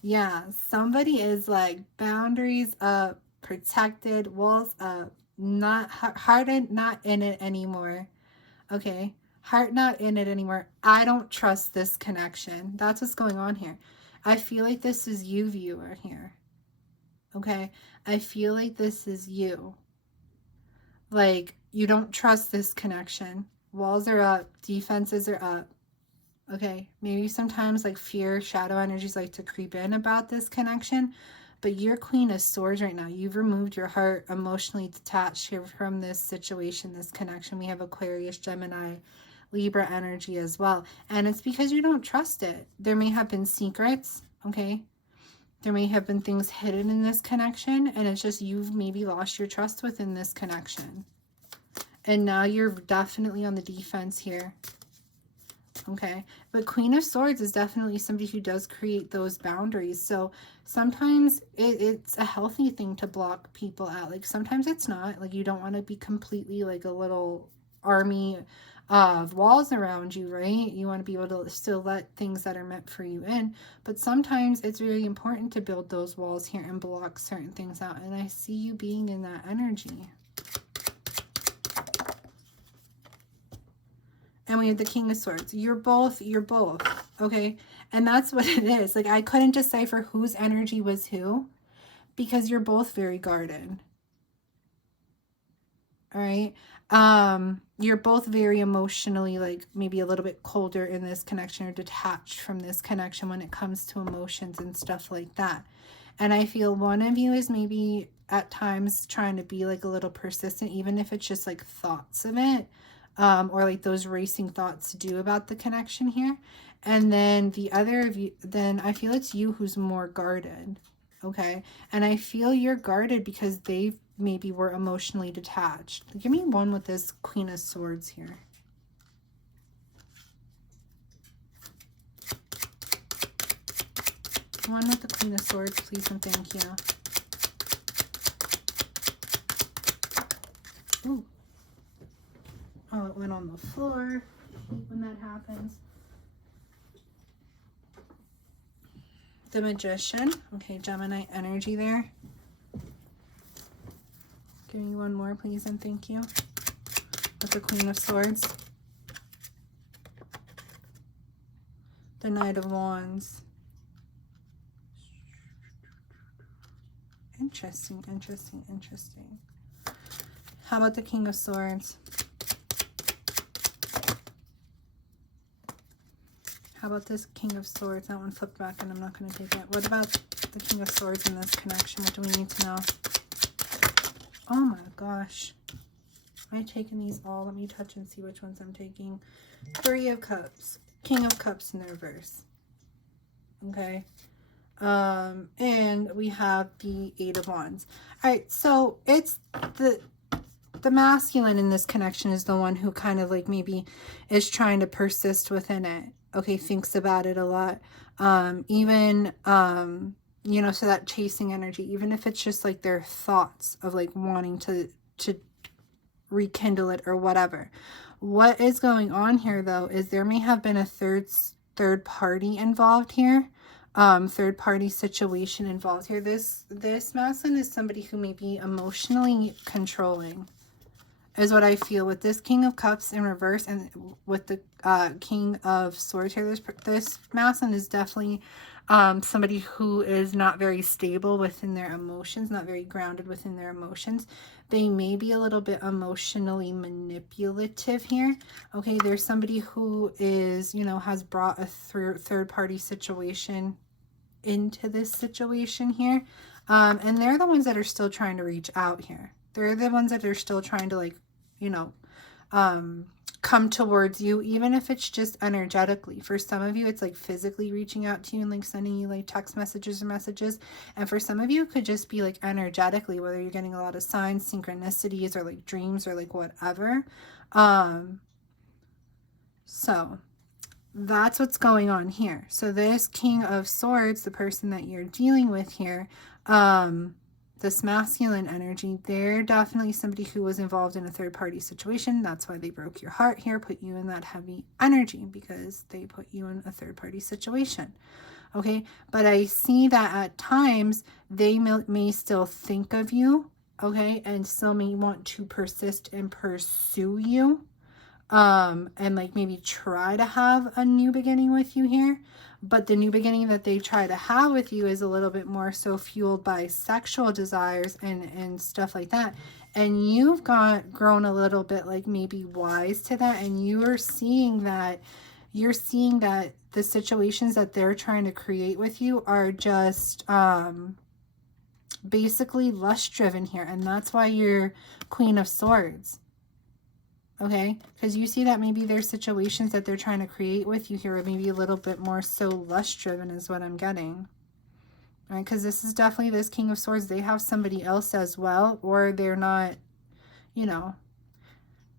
Yeah, somebody is like boundaries up, protected, walls up, not hearted, not in it anymore. Okay, heart not in it anymore. I don't trust this connection. That's what's going on here. I feel like this is you, viewer, here. Okay, I feel like this is you. Like, you don't trust this connection. Walls are up, defenses are up. Okay, maybe sometimes like fear, shadow energies like to creep in about this connection, but you're Queen of Swords right now. You've removed your heart, emotionally detached here from this situation, this connection. We have Aquarius, Gemini, Libra energy as well. And it's because you don't trust it. There may have been secrets, okay? There may have been things hidden in this connection, and it's just you've maybe lost your trust within this connection. And now you're definitely on the defense here. Okay, but Queen of Swords is definitely somebody who does create those boundaries. So sometimes it's a healthy thing to block people out. Like sometimes it's not. Like you don't want to be completely like a little army of walls around you, right? You want to be able to still let things that are meant for you in. But sometimes it's really important to build those walls here and block certain things out. And I see you being in that energy. And we have the King of Swords. You're both, okay? And that's what it is. Like, I couldn't decipher whose energy was who, because you're both very guarded. All right. You're both very emotionally, like maybe a little bit colder in this connection or detached from this connection when it comes to emotions and stuff like that. And I feel one of you is maybe at times trying to be like a little persistent, even if it's just like thoughts of it, or like those racing thoughts to do about the connection here. And then the other of you, then I feel it's you who's more guarded. Okay. And I feel you're guarded because they maybe were emotionally detached. Give me one with this Queen of Swords here. One with the Queen of Swords, please and thank you. Ooh. Oh, it went on the floor. I hate when that happens. The Magician. Okay, Gemini energy there. Give me one more, please, and thank you. With the Queen of Swords. The Knight of Wands. Interesting, interesting, interesting. How about the King of Swords? How about this King of Swords? That one flipped back and I'm not going to take it. What about the King of Swords in this connection? What do we need to know? Oh my gosh. Am I taking these all? Let me touch and see which ones I'm taking. Three of Cups. King of Cups in the reverse. Okay. And we have the Eight of Wands. All right. So it's the masculine in this connection is the one who kind of like maybe is trying to persist within it. Okay. Thinks about it a lot. Even, you know, so that chasing energy, even if it's just like their thoughts of like wanting to rekindle it or whatever. What is going on here though is there may have been a third party involved here. Third party situation involved here. This masculine is somebody who may be emotionally controlling, is what I feel with this King of Cups in reverse and with the King of Swords here. This masculine is definitely somebody who is not very stable within their emotions, not very grounded within their emotions. They may be a little bit emotionally manipulative here. Okay, there's somebody who is, you know, has brought a third party situation into this situation here. And they're the ones that are still trying to reach out here. They're the ones that are still trying to, like, you know, come towards you, even if it's just energetically. For some of you, it's like physically reaching out to you and like sending you like text messages or messages. And for some of you, it could just be like energetically, whether you're getting a lot of signs, synchronicities, or like dreams or like whatever. So that's what's going on here. So this King of Swords, the person that you're dealing with here, this masculine energy, they're definitely somebody who was involved in a third-party situation. That's why they broke your heart here, put you in that heavy energy, because they put you in a third-party situation. Okay, but I see that at times they may still think of you, okay, and still may want to persist and pursue you, and like maybe try to have a new beginning with you here. But the new beginning that they try to have with you is a little bit more so fueled by sexual desires and stuff like that. And you've grown a little bit like maybe wise to that. And you're seeing that the situations that they're trying to create with you are just basically lust driven here. And that's why you're Queen of Swords. Okay, because you see that maybe there's situations that they're trying to create with you here, or maybe a little bit more so lust driven is what I'm getting. All right, because this is definitely this King of Swords. They have somebody else as well, or they're not, you know,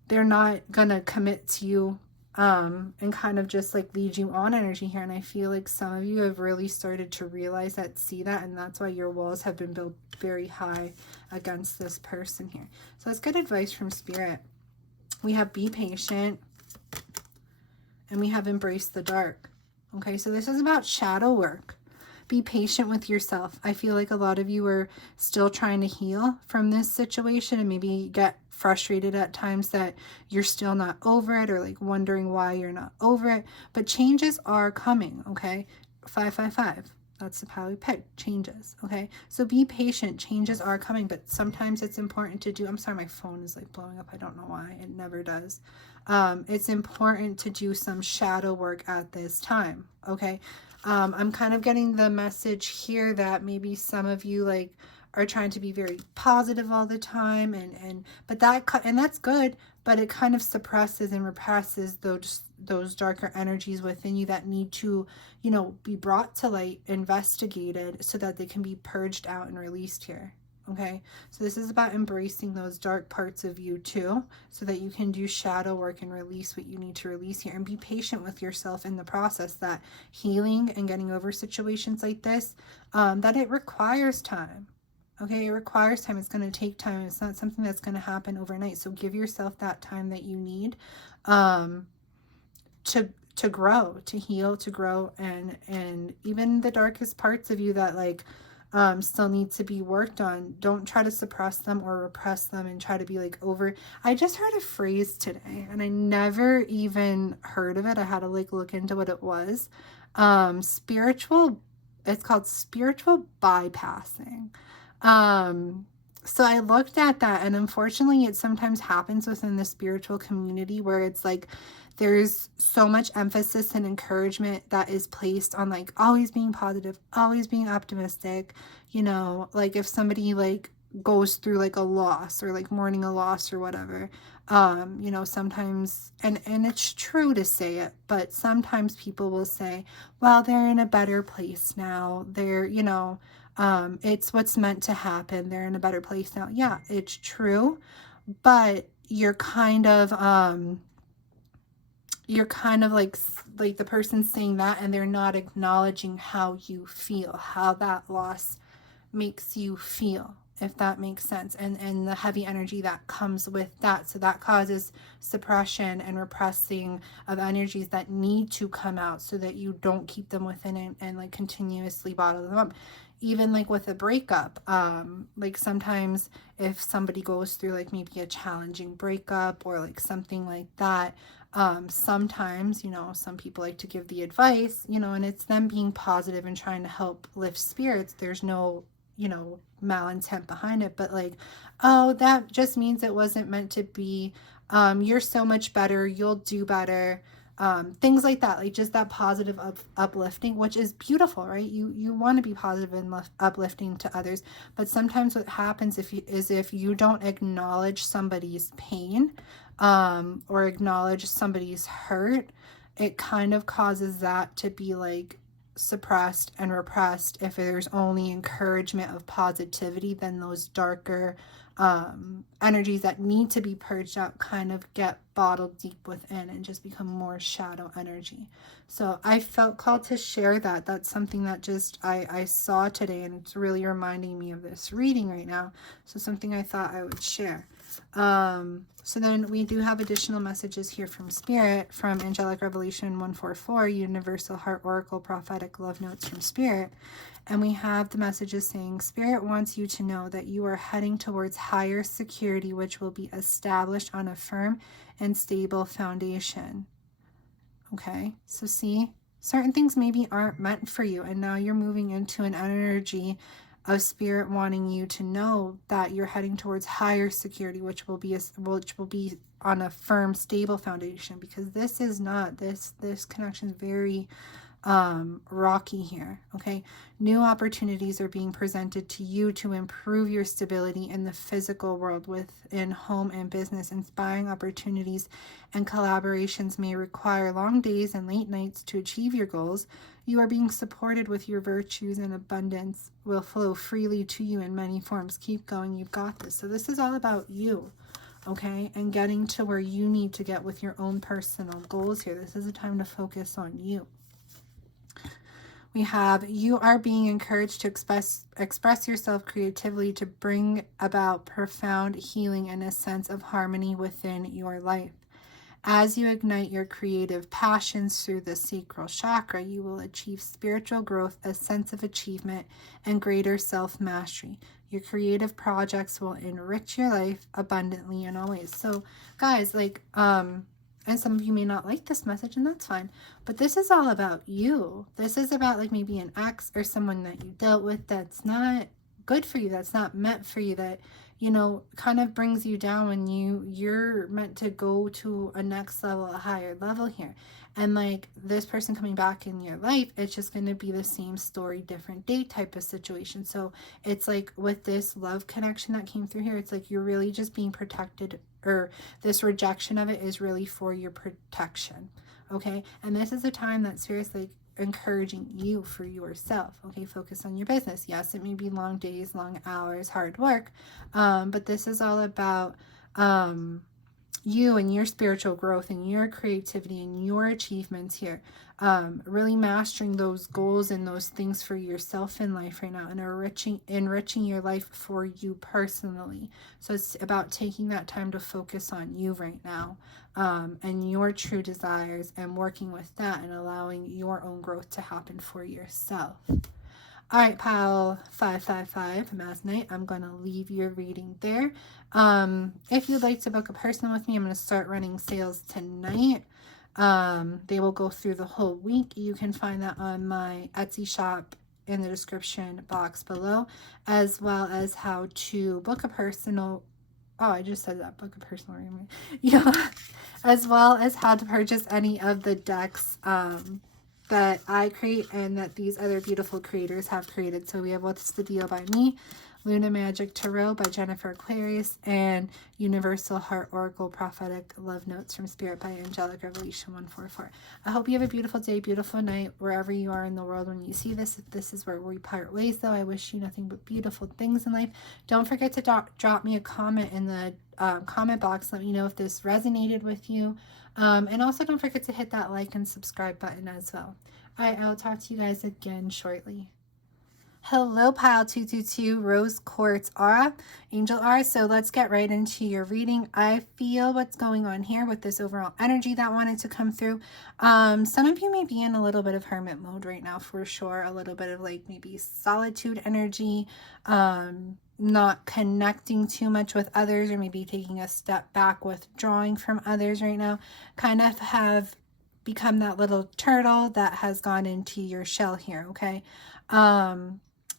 they're not gonna commit to you and kind of just like lead you on energy here. And I feel like some of you have really started to realize that, see that, and that's why your walls have been built very high against this person here. So let's get advice from Spirit. We have be patient, and we have embrace the dark. Okay, so this is about shadow work. Be patient with yourself. I feel like a lot of you are still trying to heal from this situation and maybe get frustrated at times that you're still not over it, or like wondering why you're not over it. But changes are coming, okay? 555. That's the pile we picked. Changes. Okay. So be patient. Changes are coming, but sometimes it's important to do. I'm sorry, my phone is like blowing up. I don't know why. It never does. It's important to do some shadow work at this time. Okay. I'm kind of getting the message here that maybe some of you like are trying to be very positive all the time, but that's good, but it kind of suppresses and represses those darker energies within you that need to, you know, be brought to light, investigated, so that they can be purged out and released here. Okay, so this is about embracing those dark parts of you too, so that you can do shadow work and release what you need to release here, and be patient with yourself in the process. That healing and getting over situations like this, that it requires time. Okay, it requires time. It's going to take time. It's not something that's going to happen overnight. So give yourself that time that you need to grow, to heal, to grow, and even the darkest parts of you that like still need to be worked on. Don't try to suppress them or repress them and try to be like over. I just heard a phrase today and I never even heard of it. I had to like look into what it was. It's called spiritual bypassing. So I looked at that, and unfortunately it sometimes happens within the spiritual community where it's like there's so much emphasis and encouragement that is placed on like always being positive, always being optimistic. You know, like if somebody like goes through like a loss or like mourning a loss or whatever, you know, sometimes, and it's true to say it, but sometimes people will say, well, they're in a better place now. They're, you know, it's what's meant to happen. They're in a better place now. Yeah, it's true, but you're kind of like the person saying that, and they're not acknowledging how you feel, how that loss makes you feel, if that makes sense, and the heavy energy that comes with that. So that causes suppression and repressing of energies that need to come out, so that you don't keep them within and like continuously bottle them up. Even like with a breakup, like sometimes if somebody goes through like maybe a challenging breakup or like something like that, sometimes, you know, some people like to give the advice, you know, and it's them being positive and trying to help lift spirits. There's no, you know, malintent behind it, but like, oh, that just means it wasn't meant to be. You're so much better. You'll do better. Things like that, like just that positive uplifting, which is beautiful, right? You want to be positive and uplifting to others, but sometimes what happens if you don't acknowledge somebody's pain, or acknowledge somebody's hurt, it kind of causes that to be like suppressed and repressed. If there's only encouragement of positivity, then those darker energies that need to be purged out kind of get bottled deep within and just become more shadow energy. So I felt called to share that. That's something that just I saw today, and it's really reminding me of this reading right now. So something I thought I would share. So then we do have additional messages here from Spirit, from Angelic Revelation 144, Universal Heart Oracle Prophetic Love Notes from Spirit. And we have the messages saying, Spirit wants you to know that you are heading towards higher security, which will be established on a firm and stable foundation. Okay, so see, certain things maybe aren't meant for you, and now you're moving into an energy of Spirit wanting you to know that you're heading towards higher security, which will be on a firm, stable foundation. Because this is not this connection is very rocky here. Okay, new opportunities are being presented to you to improve your stability in the physical world, within home and business. Inspiring opportunities and collaborations may require long days and late nights to achieve your goals. You are being supported with your virtues, and abundance will flow freely to you in many forms. Keep going, you've got this. So this is all about you, okay, and getting to where you need to get with your own personal goals here. This is a time to focus on you. We have, you are being encouraged to express yourself creatively to bring about profound healing and a sense of harmony within your life. As you ignite your creative passions through the sacral chakra, you will achieve spiritual growth, a sense of achievement, and greater self-mastery. Your creative projects will enrich your life abundantly and always. So, guys, like, And some of you may not like this message, and that's fine. But this is all about you. This is about like maybe an ex or someone that you dealt with that's not good for you, that's not meant for you, that, you know, kind of brings you down when you're meant to go to a next level, a higher level here. And like this person coming back in your life, it's just going to be the same story, different day type of situation. So it's like with this love connection that came through here, it's like you're really just being protected, or this rejection of it is really for your protection. Okay. And this is a time that seriously encouraging you for yourself. Okay, focus on your business. Yes, it may be long days, long hours, hard work, but this is all about you and your spiritual growth and your creativity and your achievements here. Really mastering those goals and those things for yourself in life right now, and enriching your life for you personally. So it's about taking that time to focus on you right now, and your true desires, and working with that and allowing your own growth to happen for yourself. All right, pile 555, Masonite, I'm going to leave your reading there. If you'd like to book a personal with me, I'm going to start running sales tonight. They will go through the whole week. You can find that on my Etsy shop in the description box below, as well as how to book a personal. Oh, I just said that, book a personal reading. Yeah, as well as how to purchase any of the decks that I create and that these other beautiful creators have created. So we have What's the Deal by me, Luna Magic Tarot by Jennifer Aquarius, and Universal Heart Oracle Prophetic Love Notes from Spirit by Angelic Revelation 144. I hope you have a beautiful day, beautiful night, wherever you are in the world when you see this. If this is where we part ways, though, I wish you nothing but beautiful things in life. Don't forget to drop me a comment in the comment box. Let me know if this resonated with you. And also don't forget to hit that like and subscribe button as well. All right, I'll talk to you guys again shortly. Hello, pile 222, Rose Quartz Aura, Angel Aura. So let's get right into your reading. I feel what's going on here with this overall energy that wanted to come through. Some of you may be in a little bit of hermit mode right now, for sure. A little bit of like maybe solitude energy, not connecting too much with others, or maybe taking a step back, withdrawing from others right now. Kind of have become that little turtle that has gone into your shell here, okay?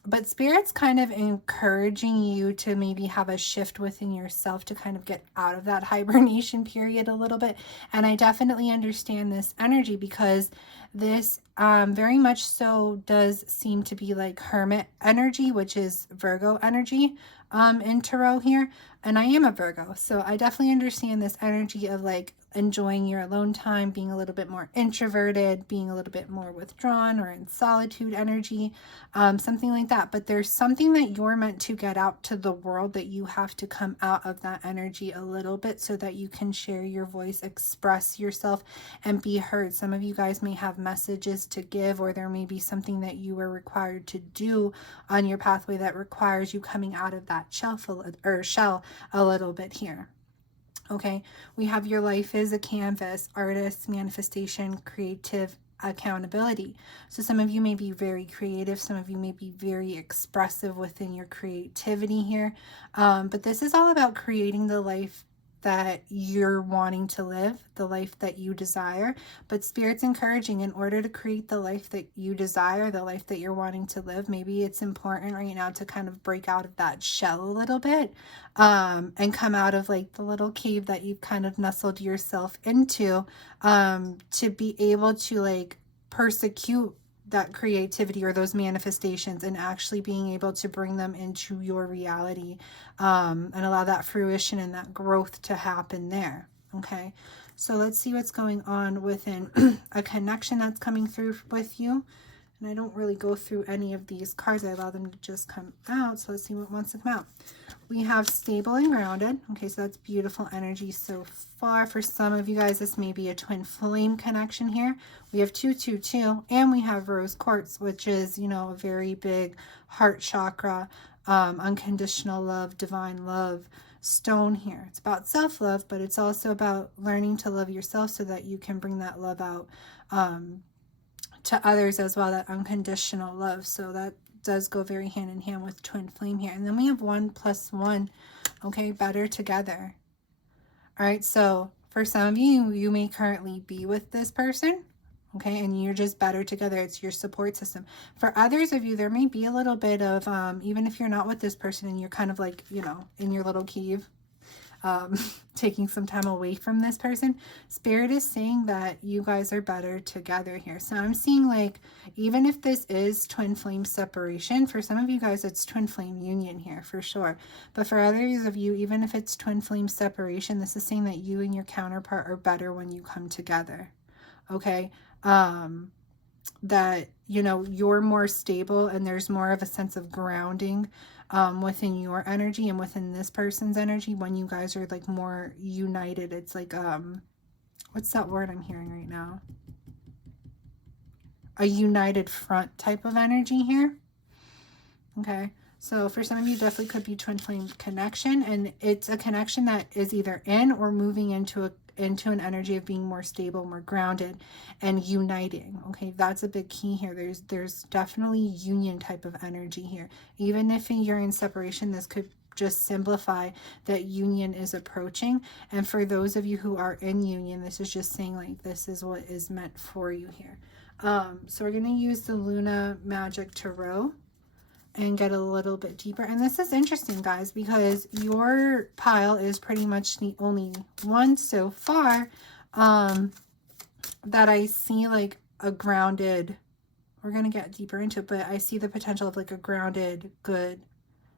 But Spirit's kind of encouraging you to maybe have a shift within yourself to kind of get out of that hibernation period a little bit. And I definitely understand this energy, because this very much so does seem to be like Hermit energy, which is Virgo energy in Tarot here. And I am a Virgo, so I definitely understand this energy of like enjoying your alone time, being a little bit more introverted, being a little bit more withdrawn, or in solitude energy, something like that. But there's something that you're meant to get out to the world, that you have to come out of that energy a little bit so that you can share your voice, express yourself, and be heard. Some of you guys may have messages to give, or there may be something that you were required to do on your pathway that requires you coming out of that shell a little bit here. Okay, we have your life is a canvas, artist, manifestation, creative, accountability. So some of you may be very creative, some of you may be very expressive within your creativity here, but this is all about creating the life that you're wanting to live, the life that you desire. But Spirit's encouraging, in order to create the life that you desire, the life that you're wanting to live, maybe it's important right now to kind of break out of that shell a little bit, and come out of like the little cave that you've kind of nestled yourself into, to be able to like persecute that creativity or those manifestations, and actually being able to bring them into your reality, and allow that fruition and that growth to happen there. Okay, so let's see what's going on within a connection that's coming through with you. And I don't really go through any of these cards, I allow them to just come out. So let's see what wants to come out. We have stable and grounded. Okay, so that's beautiful energy so far. For some of you guys, this may be a twin flame connection here. We have 222, and we have rose quartz, which is, you know, a very big heart chakra, unconditional love, divine love stone here. It's about self-love, but it's also about learning to love yourself so that you can bring that love out to others as well, that unconditional love. So that does go very hand in hand with twin flame here. And then we have 1+1, okay, better together. All right, so For some of you, you may currently be with this person, okay, and you're just better together. It's your support system. For others of you, there may be a little bit of, even if you're not with this person and you're kind of like, you know, in your little cave, taking some time away from this person, Spirit is saying that you guys are better together here. So I'm seeing like, even if this is twin flame separation, for some of you guys, it's twin flame union here for sure. But for others of you, even if it's twin flame separation, this is saying that you and your counterpart are better when you come together. Okay. That, you know, you're more stable and there's more of a sense of grounding within your energy and within this person's energy when you guys are like more united. It's like, what's that word I'm hearing right now? A united front type of energy here. Okay. So for some of you, definitely could be twin flame connection, and it's a connection that is either in or moving into an energy of being more stable, more grounded, and uniting. Okay, that's a big key here. There's definitely union type of energy here. Even if you're in separation, this could just simplify that union is approaching. And for those of you who are in union, this is just saying like this is what is meant for you here. So we're going to use the Luna Magic Tarot and get a little bit deeper. And this is interesting, guys, because your pile is pretty much the only one so far that I see like a grounded, we're going to get deeper into it, but I see the potential of like a grounded, good,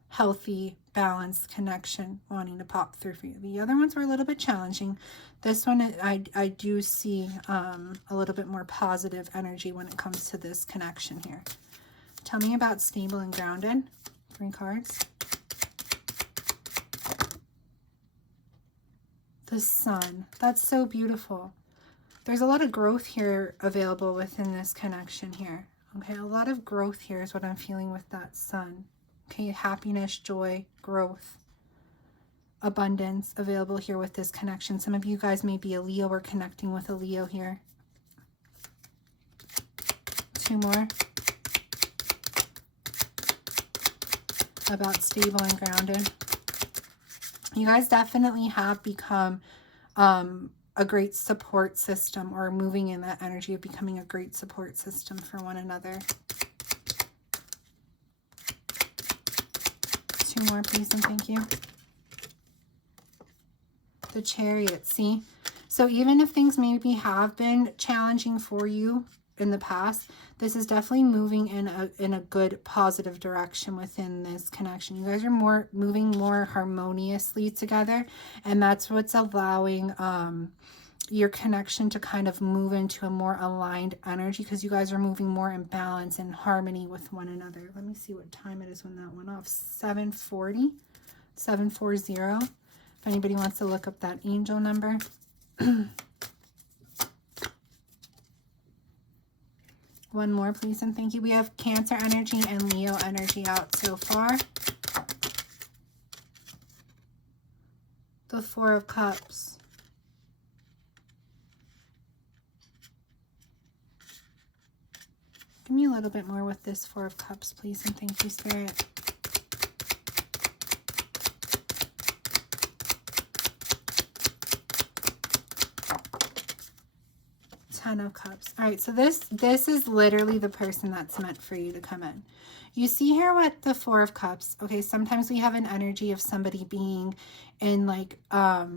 healthy, balanced connection wanting to pop through for you. The other ones were a little bit challenging. This one, I do see a little bit more positive energy when it comes to this connection here. Tell me about stable and grounded. 3 cards. The Sun. That's so beautiful. There's a lot of growth here available within this connection here. Okay, a lot of growth here is what I'm feeling with that Sun. Okay, happiness, joy, growth, abundance available here with this connection. Some of you guys may be a Leo. We're connecting with a Leo here. 2 more. About stable and grounded. You guys definitely have become a great support system, or moving in that energy of becoming a great support system for one another. 2 more, please, and thank you. The Chariot. See, so even if things maybe have been challenging for you in the past, this is definitely moving in a good positive direction within this connection. You guys are moving more harmoniously together, and that's what's allowing your connection to kind of move into a more aligned energy, because you guys are moving more in balance and harmony with one another. Let me see what time it is when that went off. 7:40, 7:40. If anybody wants to look up that angel number. One more, please, and thank you. We have Cancer energy and Leo energy out so far. The 4 of Cups. Give me a little bit more with this 4 of Cups, please, and thank you, Spirit. 10 of Cups. All right, so this is literally the person that's meant for you to come in. You see here with the 4 of Cups, okay, sometimes we have an energy of somebody being in like a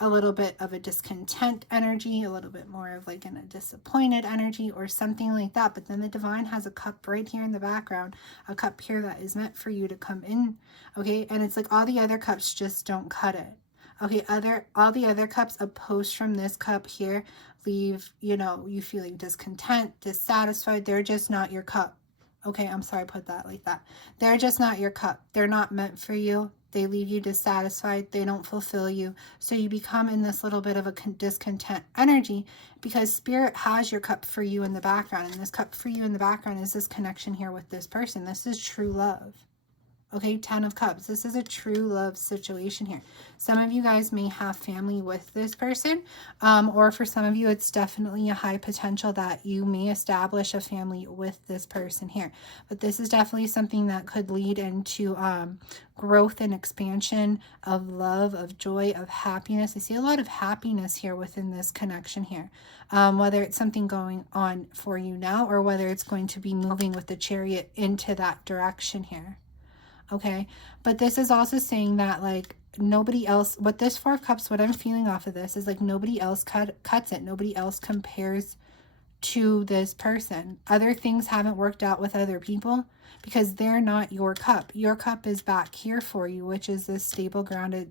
little bit of a discontent energy, a little bit more of like in a disappointed energy or something like that. But then the divine has a cup right here in the background, a cup here that is meant for you to come in, okay? And it's like all the other cups just don't cut it. Okay, all the other cups opposed from this cup here leave, you know, you feeling discontent, dissatisfied. They're just not your cup. Okay, I'm sorry I put that like that. They're just not your cup. They're not meant for you. They leave you dissatisfied. They don't fulfill you. So you become in this little bit of a discontent energy, because Spirit has your cup for you in the background. And this cup for you in the background is this connection here with this person. This is true love. Okay, 10 of Cups. This is a true love situation here. Some of you guys may have family with this person, or for some of you, it's definitely a high potential that you may establish a family with this person here. But this is definitely something that could lead into growth and expansion of love, of joy, of happiness. I see a lot of happiness here within this connection here. Whether it's something going on for you now, or whether it's going to be moving with the Chariot into that direction here. Okay, but this is also saying that like nobody else, what this Four of Cups, what I'm feeling off of this is like nobody else cuts it. Nobody else compares to this person. Other things haven't worked out with other people because they're not your cup. Your cup is back here for you, which is this stable, grounded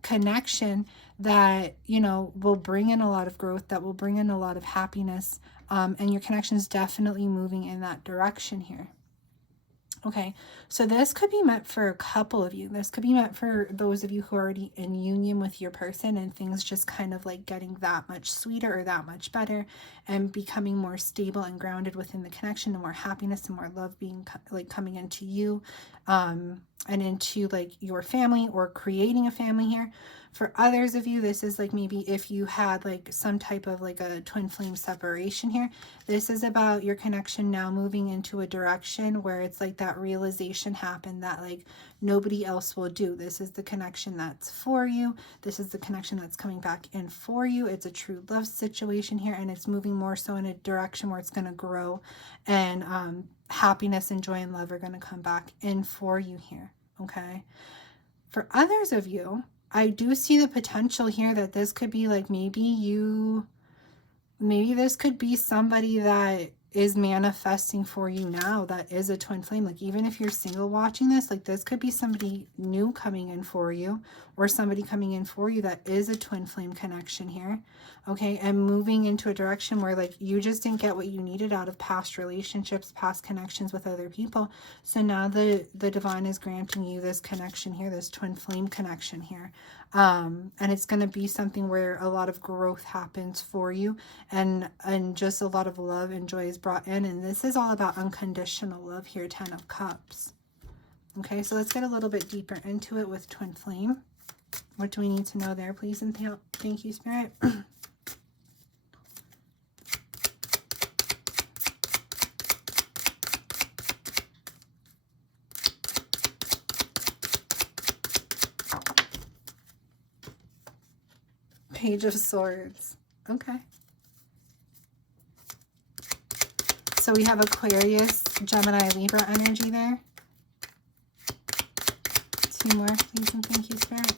connection that, you know, will bring in a lot of growth, that will bring in a lot of happiness. And your connection is definitely moving in that direction here. Okay, so this could be meant for a couple of you. This could be meant for those of you who are already in union with your person and things just kind of like getting that much sweeter or that much better and becoming more stable and grounded within the connection, and more happiness and more love being like coming into you and into like your family, or creating a family here. For others of you, this is like maybe if you had like some type of like a twin flame separation here. This is about your connection now moving into a direction where it's like that realization happened that like nobody else will do. This is the connection that's for you. This is the connection that's coming back in for you. It's a true love situation here, and it's moving more so in a direction where it's going to grow, and happiness and joy and love are going to come back in for you here. Okay. For others of you, I do see the potential here that this could be like maybe this could be somebody that is manifesting for you now that is a twin flame. Like even if you're single watching this, like this could be somebody new coming in for you, or somebody coming in for you that is a twin flame connection here. Okay, and moving into a direction where like you just didn't get what you needed out of past relationships, past connections with other people. So now the divine is granting you this connection here, this twin flame connection here. And it's going to be something where a lot of growth happens for you, and just a lot of love and joy is brought in. And this is all about unconditional love here, 10 of Cups. Okay, so let's get a little bit deeper into it with twin flame. What do we need to know there, please? And thank you, Spirit. Page of Swords. Okay. So we have Aquarius, Gemini, Libra energy there. 2 more, please, and thank you, Spirit.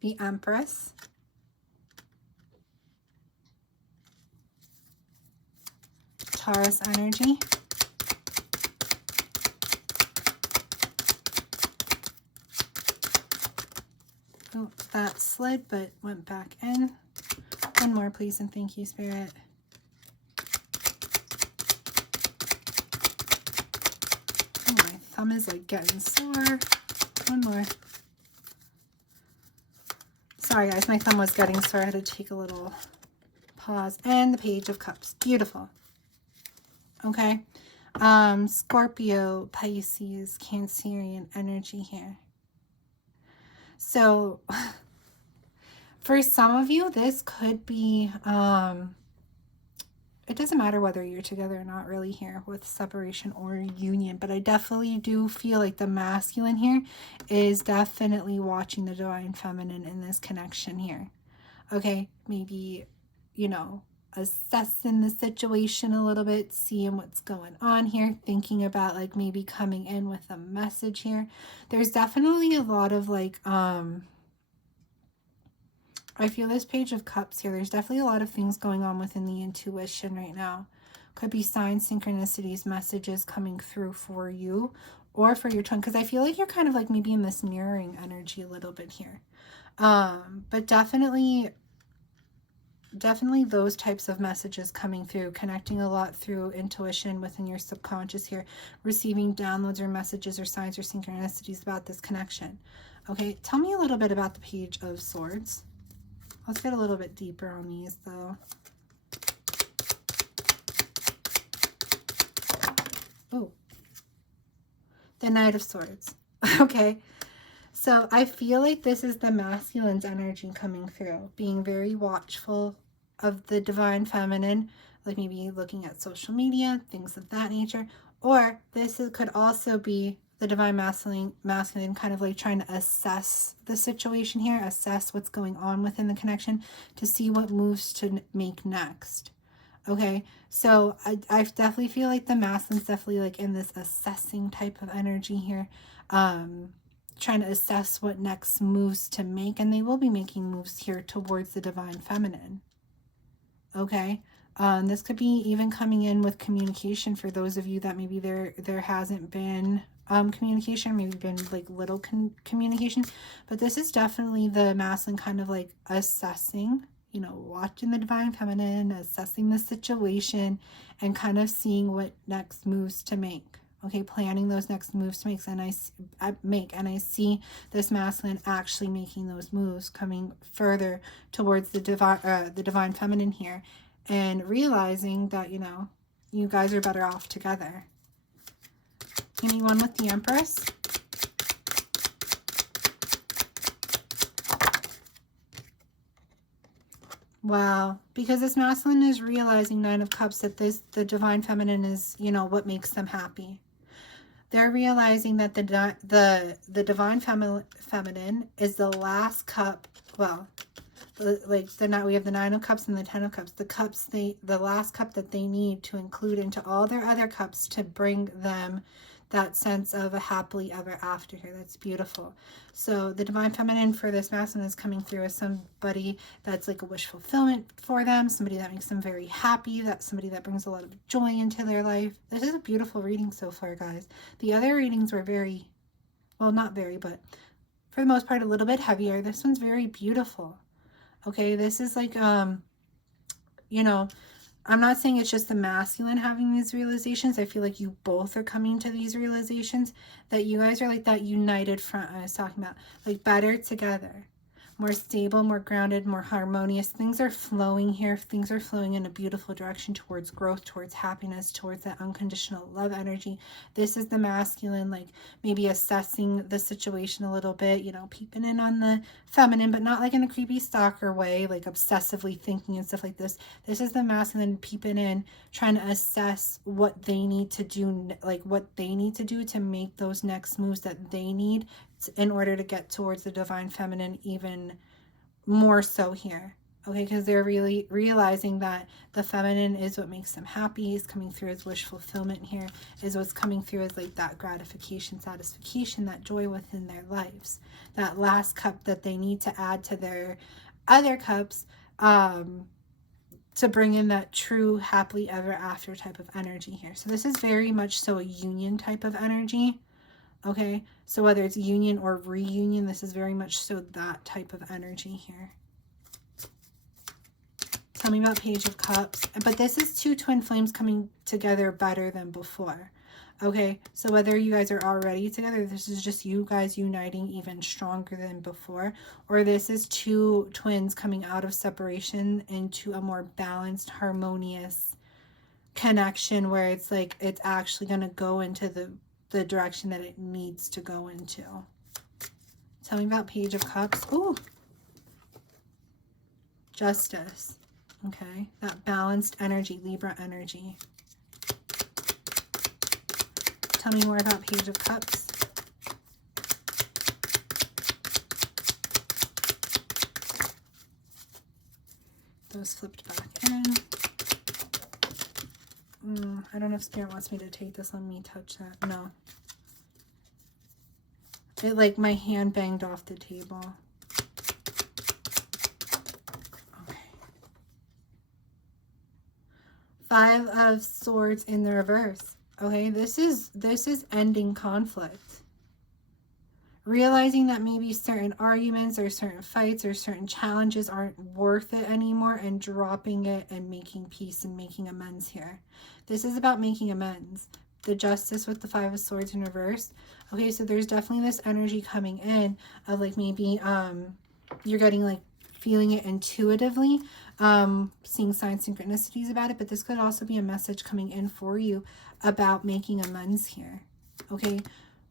The Empress. Taurus energy. Oh, that slid but went back in. 1 more, please, and thank you, Spirit. Oh, my thumb is like getting sore. 1 more. Sorry, guys, my thumb was getting sore. I had to take a little pause. And the Page of Cups. Beautiful. Okay. Scorpio, Pisces, Cancerian energy here. So for some of you, this could be, it doesn't matter whether you're together or not really here with separation or union, but I definitely do feel like the masculine here is definitely watching the divine feminine in this connection here. Okay, maybe, you know, assessing the situation a little bit, seeing what's going on here, thinking about like maybe coming in with a message here. There's definitely a lot of like, I feel this Page of Cups here. There's definitely a lot of things going on within the intuition right now. Could be signs, synchronicities, messages coming through for you or for your twin. Because I feel like you're kind of like maybe in this mirroring energy a little bit here. But definitely those types of messages coming through, connecting a lot through intuition within your subconscious here, receiving downloads or messages or signs or synchronicities about this connection. Okay, tell me a little bit about the Page of Swords. Let's get a little bit deeper on these though. Oh, the Knight of Swords. Okay. So I feel like this is the masculine's energy coming through, being very watchful of the divine feminine, like maybe looking at social media, things of that nature. Or could also be the divine masculine kind of like trying to assess the situation here, assess what's going on within the connection to see what moves to make next. Okay, so I definitely feel like the masculine's definitely like in this assessing type of energy here. Trying to assess what next moves to make, and they will be making moves here towards the divine feminine. Okay, this could be even coming in with communication for those of you that maybe there hasn't been communication, maybe been like little communication, but this is definitely the masculine kind of like assessing, you know, watching the divine feminine, assessing the situation, and kind of seeing what next moves to make. Okay, planning those next moves to make, and I see this masculine actually making those moves, coming further towards the divine feminine here, and realizing that, you know, you guys are better off together. Give me one with the Empress. Wow, because this masculine is realizing, Nine of Cups, that the divine feminine is, you know, what makes them happy. They're realizing that the divine feminine is the last cup. Well, like we have the Nine of Cups and the Ten of Cups. The last cup that they need to include into all their other cups to bring them that sense of a happily ever after here. That's beautiful. So the divine feminine for this masculine is coming through as somebody that's like a wish fulfillment for them, somebody that makes them very happy, that's somebody that brings a lot of joy into their life. This is a beautiful reading so far, guys. The other readings were very, well, not very, but for the most part a little bit heavier. This one's very beautiful. Okay, this is like, you know, I'm not saying it's just the masculine having these realizations. I feel like you both are coming to these realizations, that you guys are like that united front I was talking about, like better together, more stable, more grounded, more harmonious. Things are flowing here. Things are flowing in a beautiful direction towards growth, towards happiness, towards that unconditional love energy. This is the masculine, like maybe assessing the situation a little bit, you know, peeping in on the feminine, but not like in a creepy stalker way, like obsessively thinking and stuff like this. This is the masculine peeping in, trying to assess what they need to do, like what they need to do to make those next moves that they need in order to get towards the divine feminine even more so here. Okay, because they're really realizing that the feminine is what makes them happy, is coming through as wish fulfillment here, is what's coming through as like that gratification, satisfaction, that joy within their lives. That last cup that they need to add to their other cups to bring in that true happily ever after type of energy here. So this is very much so a union type of energy. Okay, so whether it's union or reunion, this is very much so that type of energy here. Tell me about Page of Cups. But this is two twin flames coming together better than before. Okay, so whether you guys are already together, this is just you guys uniting even stronger than before, or this is two twins coming out of separation into a more balanced, harmonious connection where it's like it's actually going to go into the direction that it needs to go into. Tell me about Page of Cups. Ooh, Justice. Okay, that balanced energy, Libra energy. Tell me more about Page of Cups. Those flipped back in. I don't know if Spirit wants me to take this. Let me touch that. No. It like my hand banged off the table. Okay. Five of Swords in the reverse. Okay, this is ending conflict. Realizing that maybe certain arguments or certain fights or certain challenges aren't worth it anymore, and dropping it and making peace and making amends here. This is about making amends. The Justice with the Five of Swords in reverse. Okay, so there's definitely this energy coming in of like maybe you're getting like feeling it intuitively Seeing sign synchronicities about it, but this could also be a message coming in for you about making amends here. Okay,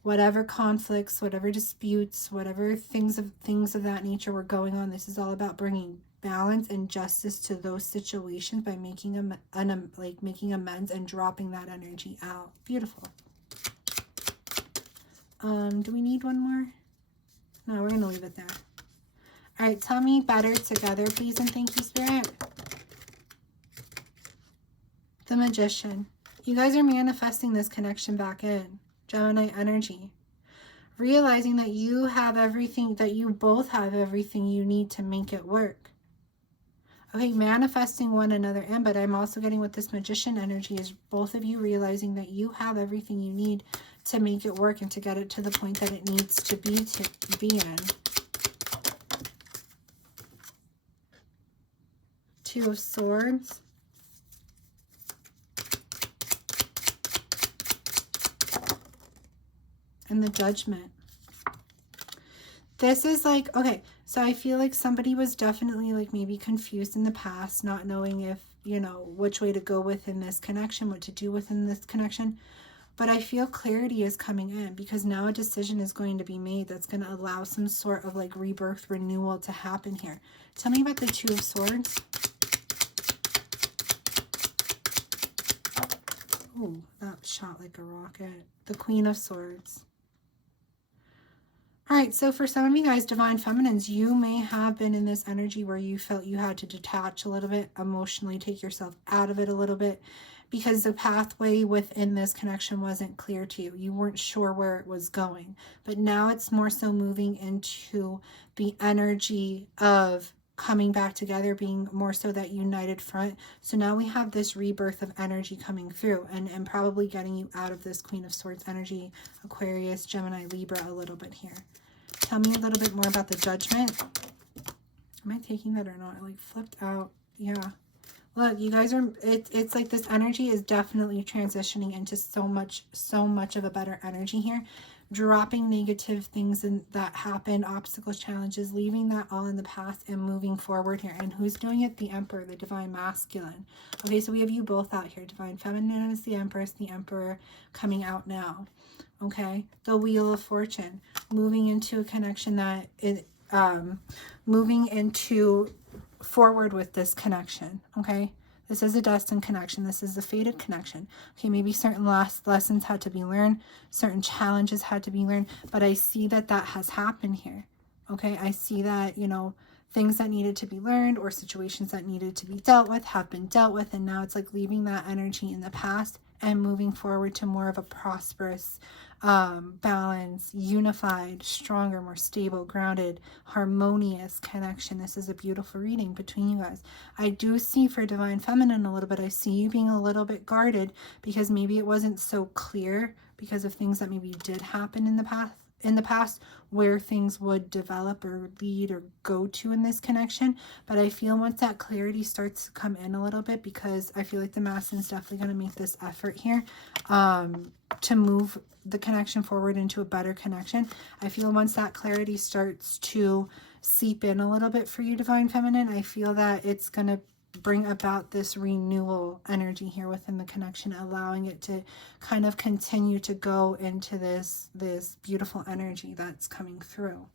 whatever conflicts, whatever disputes, whatever things of that nature were going on, this is all about bringing balance and justice to those situations by making making amends and dropping that energy out. Beautiful. Do we need one more? No, we're gonna leave it there. All right, tell me better together, please, and thank you, Spirit. The Magician. You guys are manifesting this connection back in. Gemini energy. Realizing that you have everything, that you both have everything you need to make it work. Okay, manifesting one another in, but I'm also getting with this Magician energy is both of you realizing that you have everything you need to make it work and to get it to the point that it needs to be in. Two of Swords. And the Judgment. This is like, okay, so I feel like somebody was definitely like maybe confused in the past, not knowing if, you know, which way to go within this connection, what to do within this connection. But I feel clarity is coming in because now a decision is going to be made that's going to allow some sort of like rebirth, renewal to happen here. Tell me about the Two of Swords. Oh, that shot like a rocket. The Queen of Swords. All right, so for some of you guys, Divine Feminines, you may have been in this energy where you felt you had to detach a little bit, emotionally take yourself out of it a little bit, because the pathway within this connection wasn't clear to you. You weren't sure where it was going. But now it's more so moving into the energy of coming back together, being more so that united front. So now we have this rebirth of energy coming through and probably getting you out of this Queen of Swords energy, Aquarius, Gemini, Libra a little bit here. Tell me a little bit more about the Judgment. Am I taking that or not? I like flipped out. Yeah. Look, you guys are, it's like this energy is definitely transitioning into so much of a better energy here. Dropping negative things that happened, obstacles, challenges, leaving that all in the past and moving forward here. And who's doing it? The Emperor, the Divine Masculine. Okay, so we have you both out here. Divine Feminine is the Empress, the Emperor coming out now. Okay, the Wheel of Fortune, moving into a connection that is, moving into forward with this connection. Okay, this is a destined connection. This is a fated connection. Okay, maybe certain lessons had to be learned, certain challenges had to be learned, but I see that that has happened here. Okay, I see that, you know, things that needed to be learned or situations that needed to be dealt with have been dealt with, and now it's like leaving that energy in the past and moving forward to more of a prosperous, balanced, unified, stronger, more stable, grounded, harmonious connection. This is a beautiful reading between you guys. I do see for Divine Feminine a little bit, I see you being a little bit guarded because maybe it wasn't so clear because of things that maybe did happen in the past where things would develop or lead or go to in this connection. But I feel once that clarity starts to come in a little bit, because I feel like the Masculine is definitely going to make this effort here to move the connection forward into a better connection. I feel once that clarity starts to seep in a little bit for you, Divine Feminine, I feel that it's going to bring about this renewal energy here within the connection, allowing it to kind of continue to go into this beautiful energy that's coming through.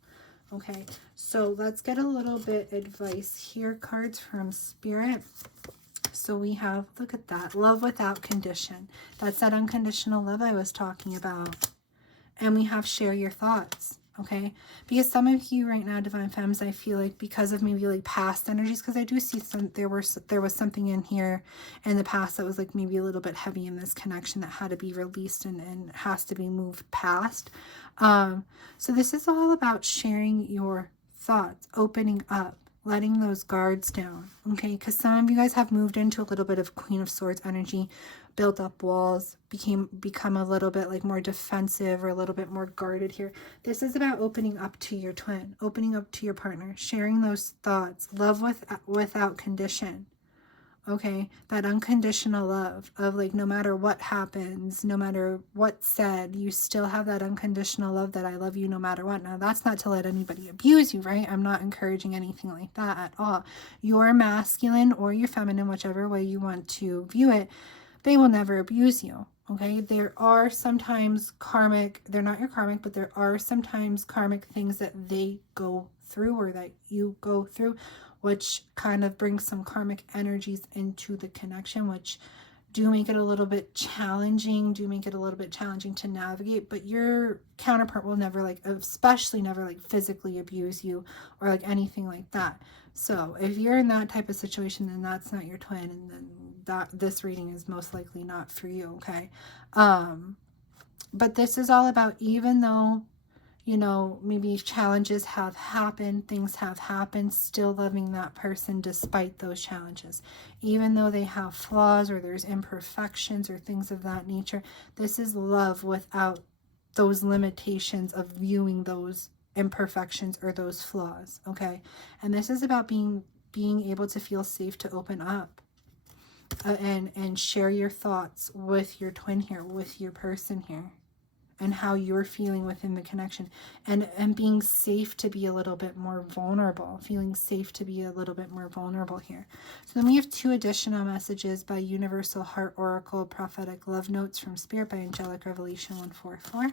Okay, so let's get a little bit advice here, cards from Spirit. So we have, look at that, love without condition. That's that unconditional love I was talking about. And we have share your thoughts. Okay, because some of you right now, Divine Femmes, I feel like because of maybe like past energies, because I do see there was something in here in the past that was like maybe a little bit heavy in this connection that had to be released and has to be moved past. So this is all about sharing your thoughts, opening up, letting those guards down. Okay, because some of you guys have moved into a little bit of Queen of Swords energy, built up walls, become a little bit like more defensive or a little bit more guarded here. This is about opening up to your twin, opening up to your partner, sharing those thoughts, love without condition. Okay, that unconditional love of like, no matter what happens, no matter what's said, you still have that unconditional love that I love you no matter what. Now, that's not to let anybody abuse you, right? I'm not encouraging anything like that at all. Your masculine or your feminine, whichever way you want to view it, they will never abuse you. Okay, there are sometimes karmic, they're not your karmic, but there are sometimes karmic things that they go through or that you go through, which kind of brings some karmic energies into the connection, which do make it a little bit challenging, to navigate. But your counterpart will never, like, especially never like physically abuse you or like anything like that. So if you're in that type of situation, then that's not your twin, and then that this reading is most likely not for you. Okay. But this is all about, even though, you know, maybe challenges have happened, things have happened, still loving that person despite those challenges. Even though they have flaws or there's imperfections or things of that nature, this is love without those limitations of viewing those imperfections or those flaws, okay? And this is about being able to feel safe to open up and share your thoughts with your twin here, with your person here, and how you're feeling within the connection, and being safe to be a little bit more vulnerable, feeling safe to be a little bit more vulnerable here. So then we have 2 additional messages by Universal Heart Oracle Prophetic Love Notes from Spirit by Angelic Revelation 144.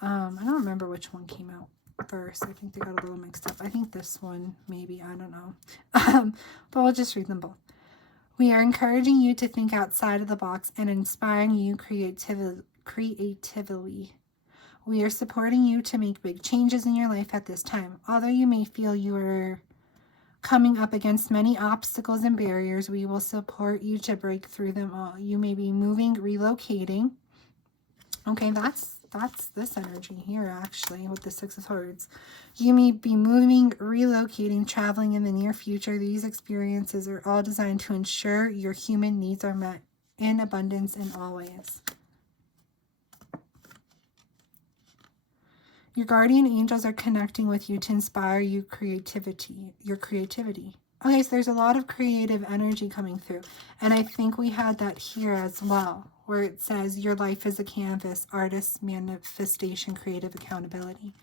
I don't remember which one came out first. I think they got a little mixed up. I think this one, maybe, I don't know. But we'll just read them both. We are encouraging you to think outside of the box and inspiring you creatively. We are supporting you to make big changes in your life at this time. Although you may feel you are coming up against many obstacles and barriers, we will support you to break through them all. You may be moving, relocating. Okay, that's this energy here, actually, with the 6 of Swords. You may be moving, relocating, traveling in the near future. These experiences are all designed to ensure your human needs are met in abundance in all ways. Your guardian angels are connecting with you to inspire your creativity. Okay, so there's a lot of creative energy coming through. And I think we had that here as well, where it says your life is a canvas, artist, manifestation, creative accountability.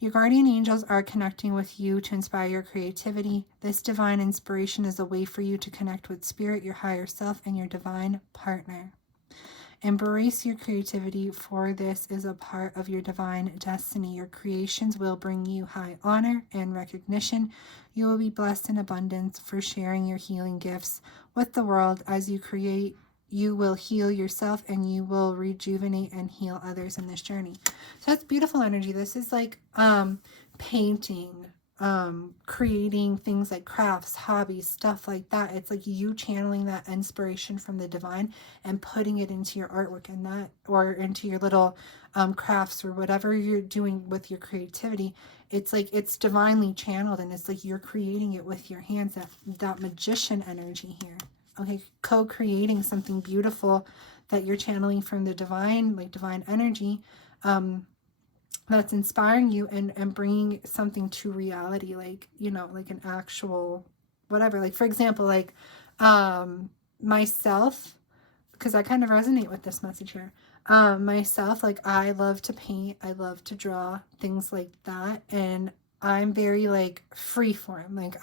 Your guardian angels are connecting with you to inspire your creativity. This divine inspiration is a way for you to connect with spirit, your higher self, and your divine partner. Embrace your creativity, for this is a part of your divine destiny. Your creations will bring you high honor and recognition. You will be blessed in abundance for sharing your healing gifts with the world. As you create, you will heal yourself and you will rejuvenate and heal others in this journey. So that's beautiful energy. This is like painting, creating things like crafts, hobbies, stuff like that. It's like you channeling that inspiration from the divine and putting it into your artwork, and that, or into your little crafts, or whatever you're doing with your creativity. It's like it's divinely channeled, and it's like you're creating it with your hands. That magician energy here. Okay, co-creating something beautiful that you're channeling from the divine, like divine energy, that's inspiring you and bringing something to reality, like, you know, like an actual whatever. Like, for example, like myself, because I kind of resonate with this message here. Myself, like, I love to paint, I love to draw, things like that, and I'm very like freeform. Like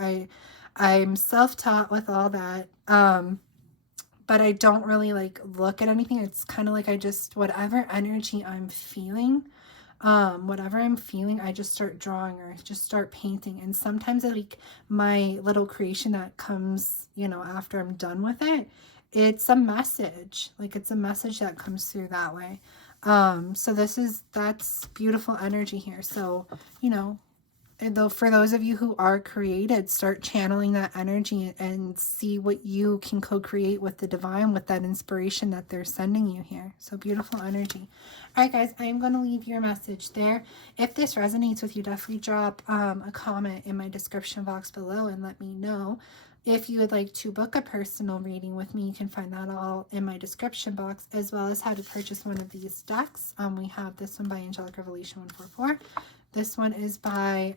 I'm self-taught with all that, but I don't really like look at anything. It's kind of like I just, whatever energy I'm feeling, I just start drawing or just start painting. And sometimes like my little creation that comes, you know, after I'm done with it, it's a message. Like, it's a message that comes through that way. So that's beautiful energy here. So, you know, and though for those of you who are created, start channeling that energy and see what you can co-create with the divine, with that inspiration that they're sending you here. So beautiful energy. All right, guys, I'm going to leave your message there. If this resonates with you, definitely drop a comment in my description box below and let me know. If you would like to book a personal reading with me, you can find that all in my description box, as well as how to purchase one of these decks. We have this one by Angelic Revelation 144. This one is by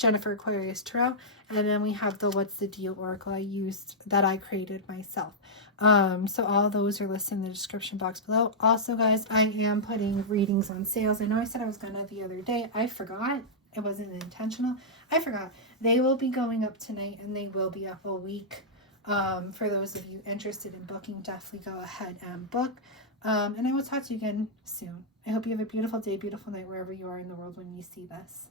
Jennifer Aquarius Tarot. And then we have the What's the Deal Oracle I used that I created myself. So all those are listed in the description box below. Also, guys, I am putting readings on sales. I know I said I was gonna the other day. I forgot. It wasn't intentional. I forgot. They will be going up tonight, and they will be up a week. For those of you interested in booking, definitely go ahead and book. And I will talk to you again soon. I hope you have a beautiful day, beautiful night, wherever you are in the world when you see this.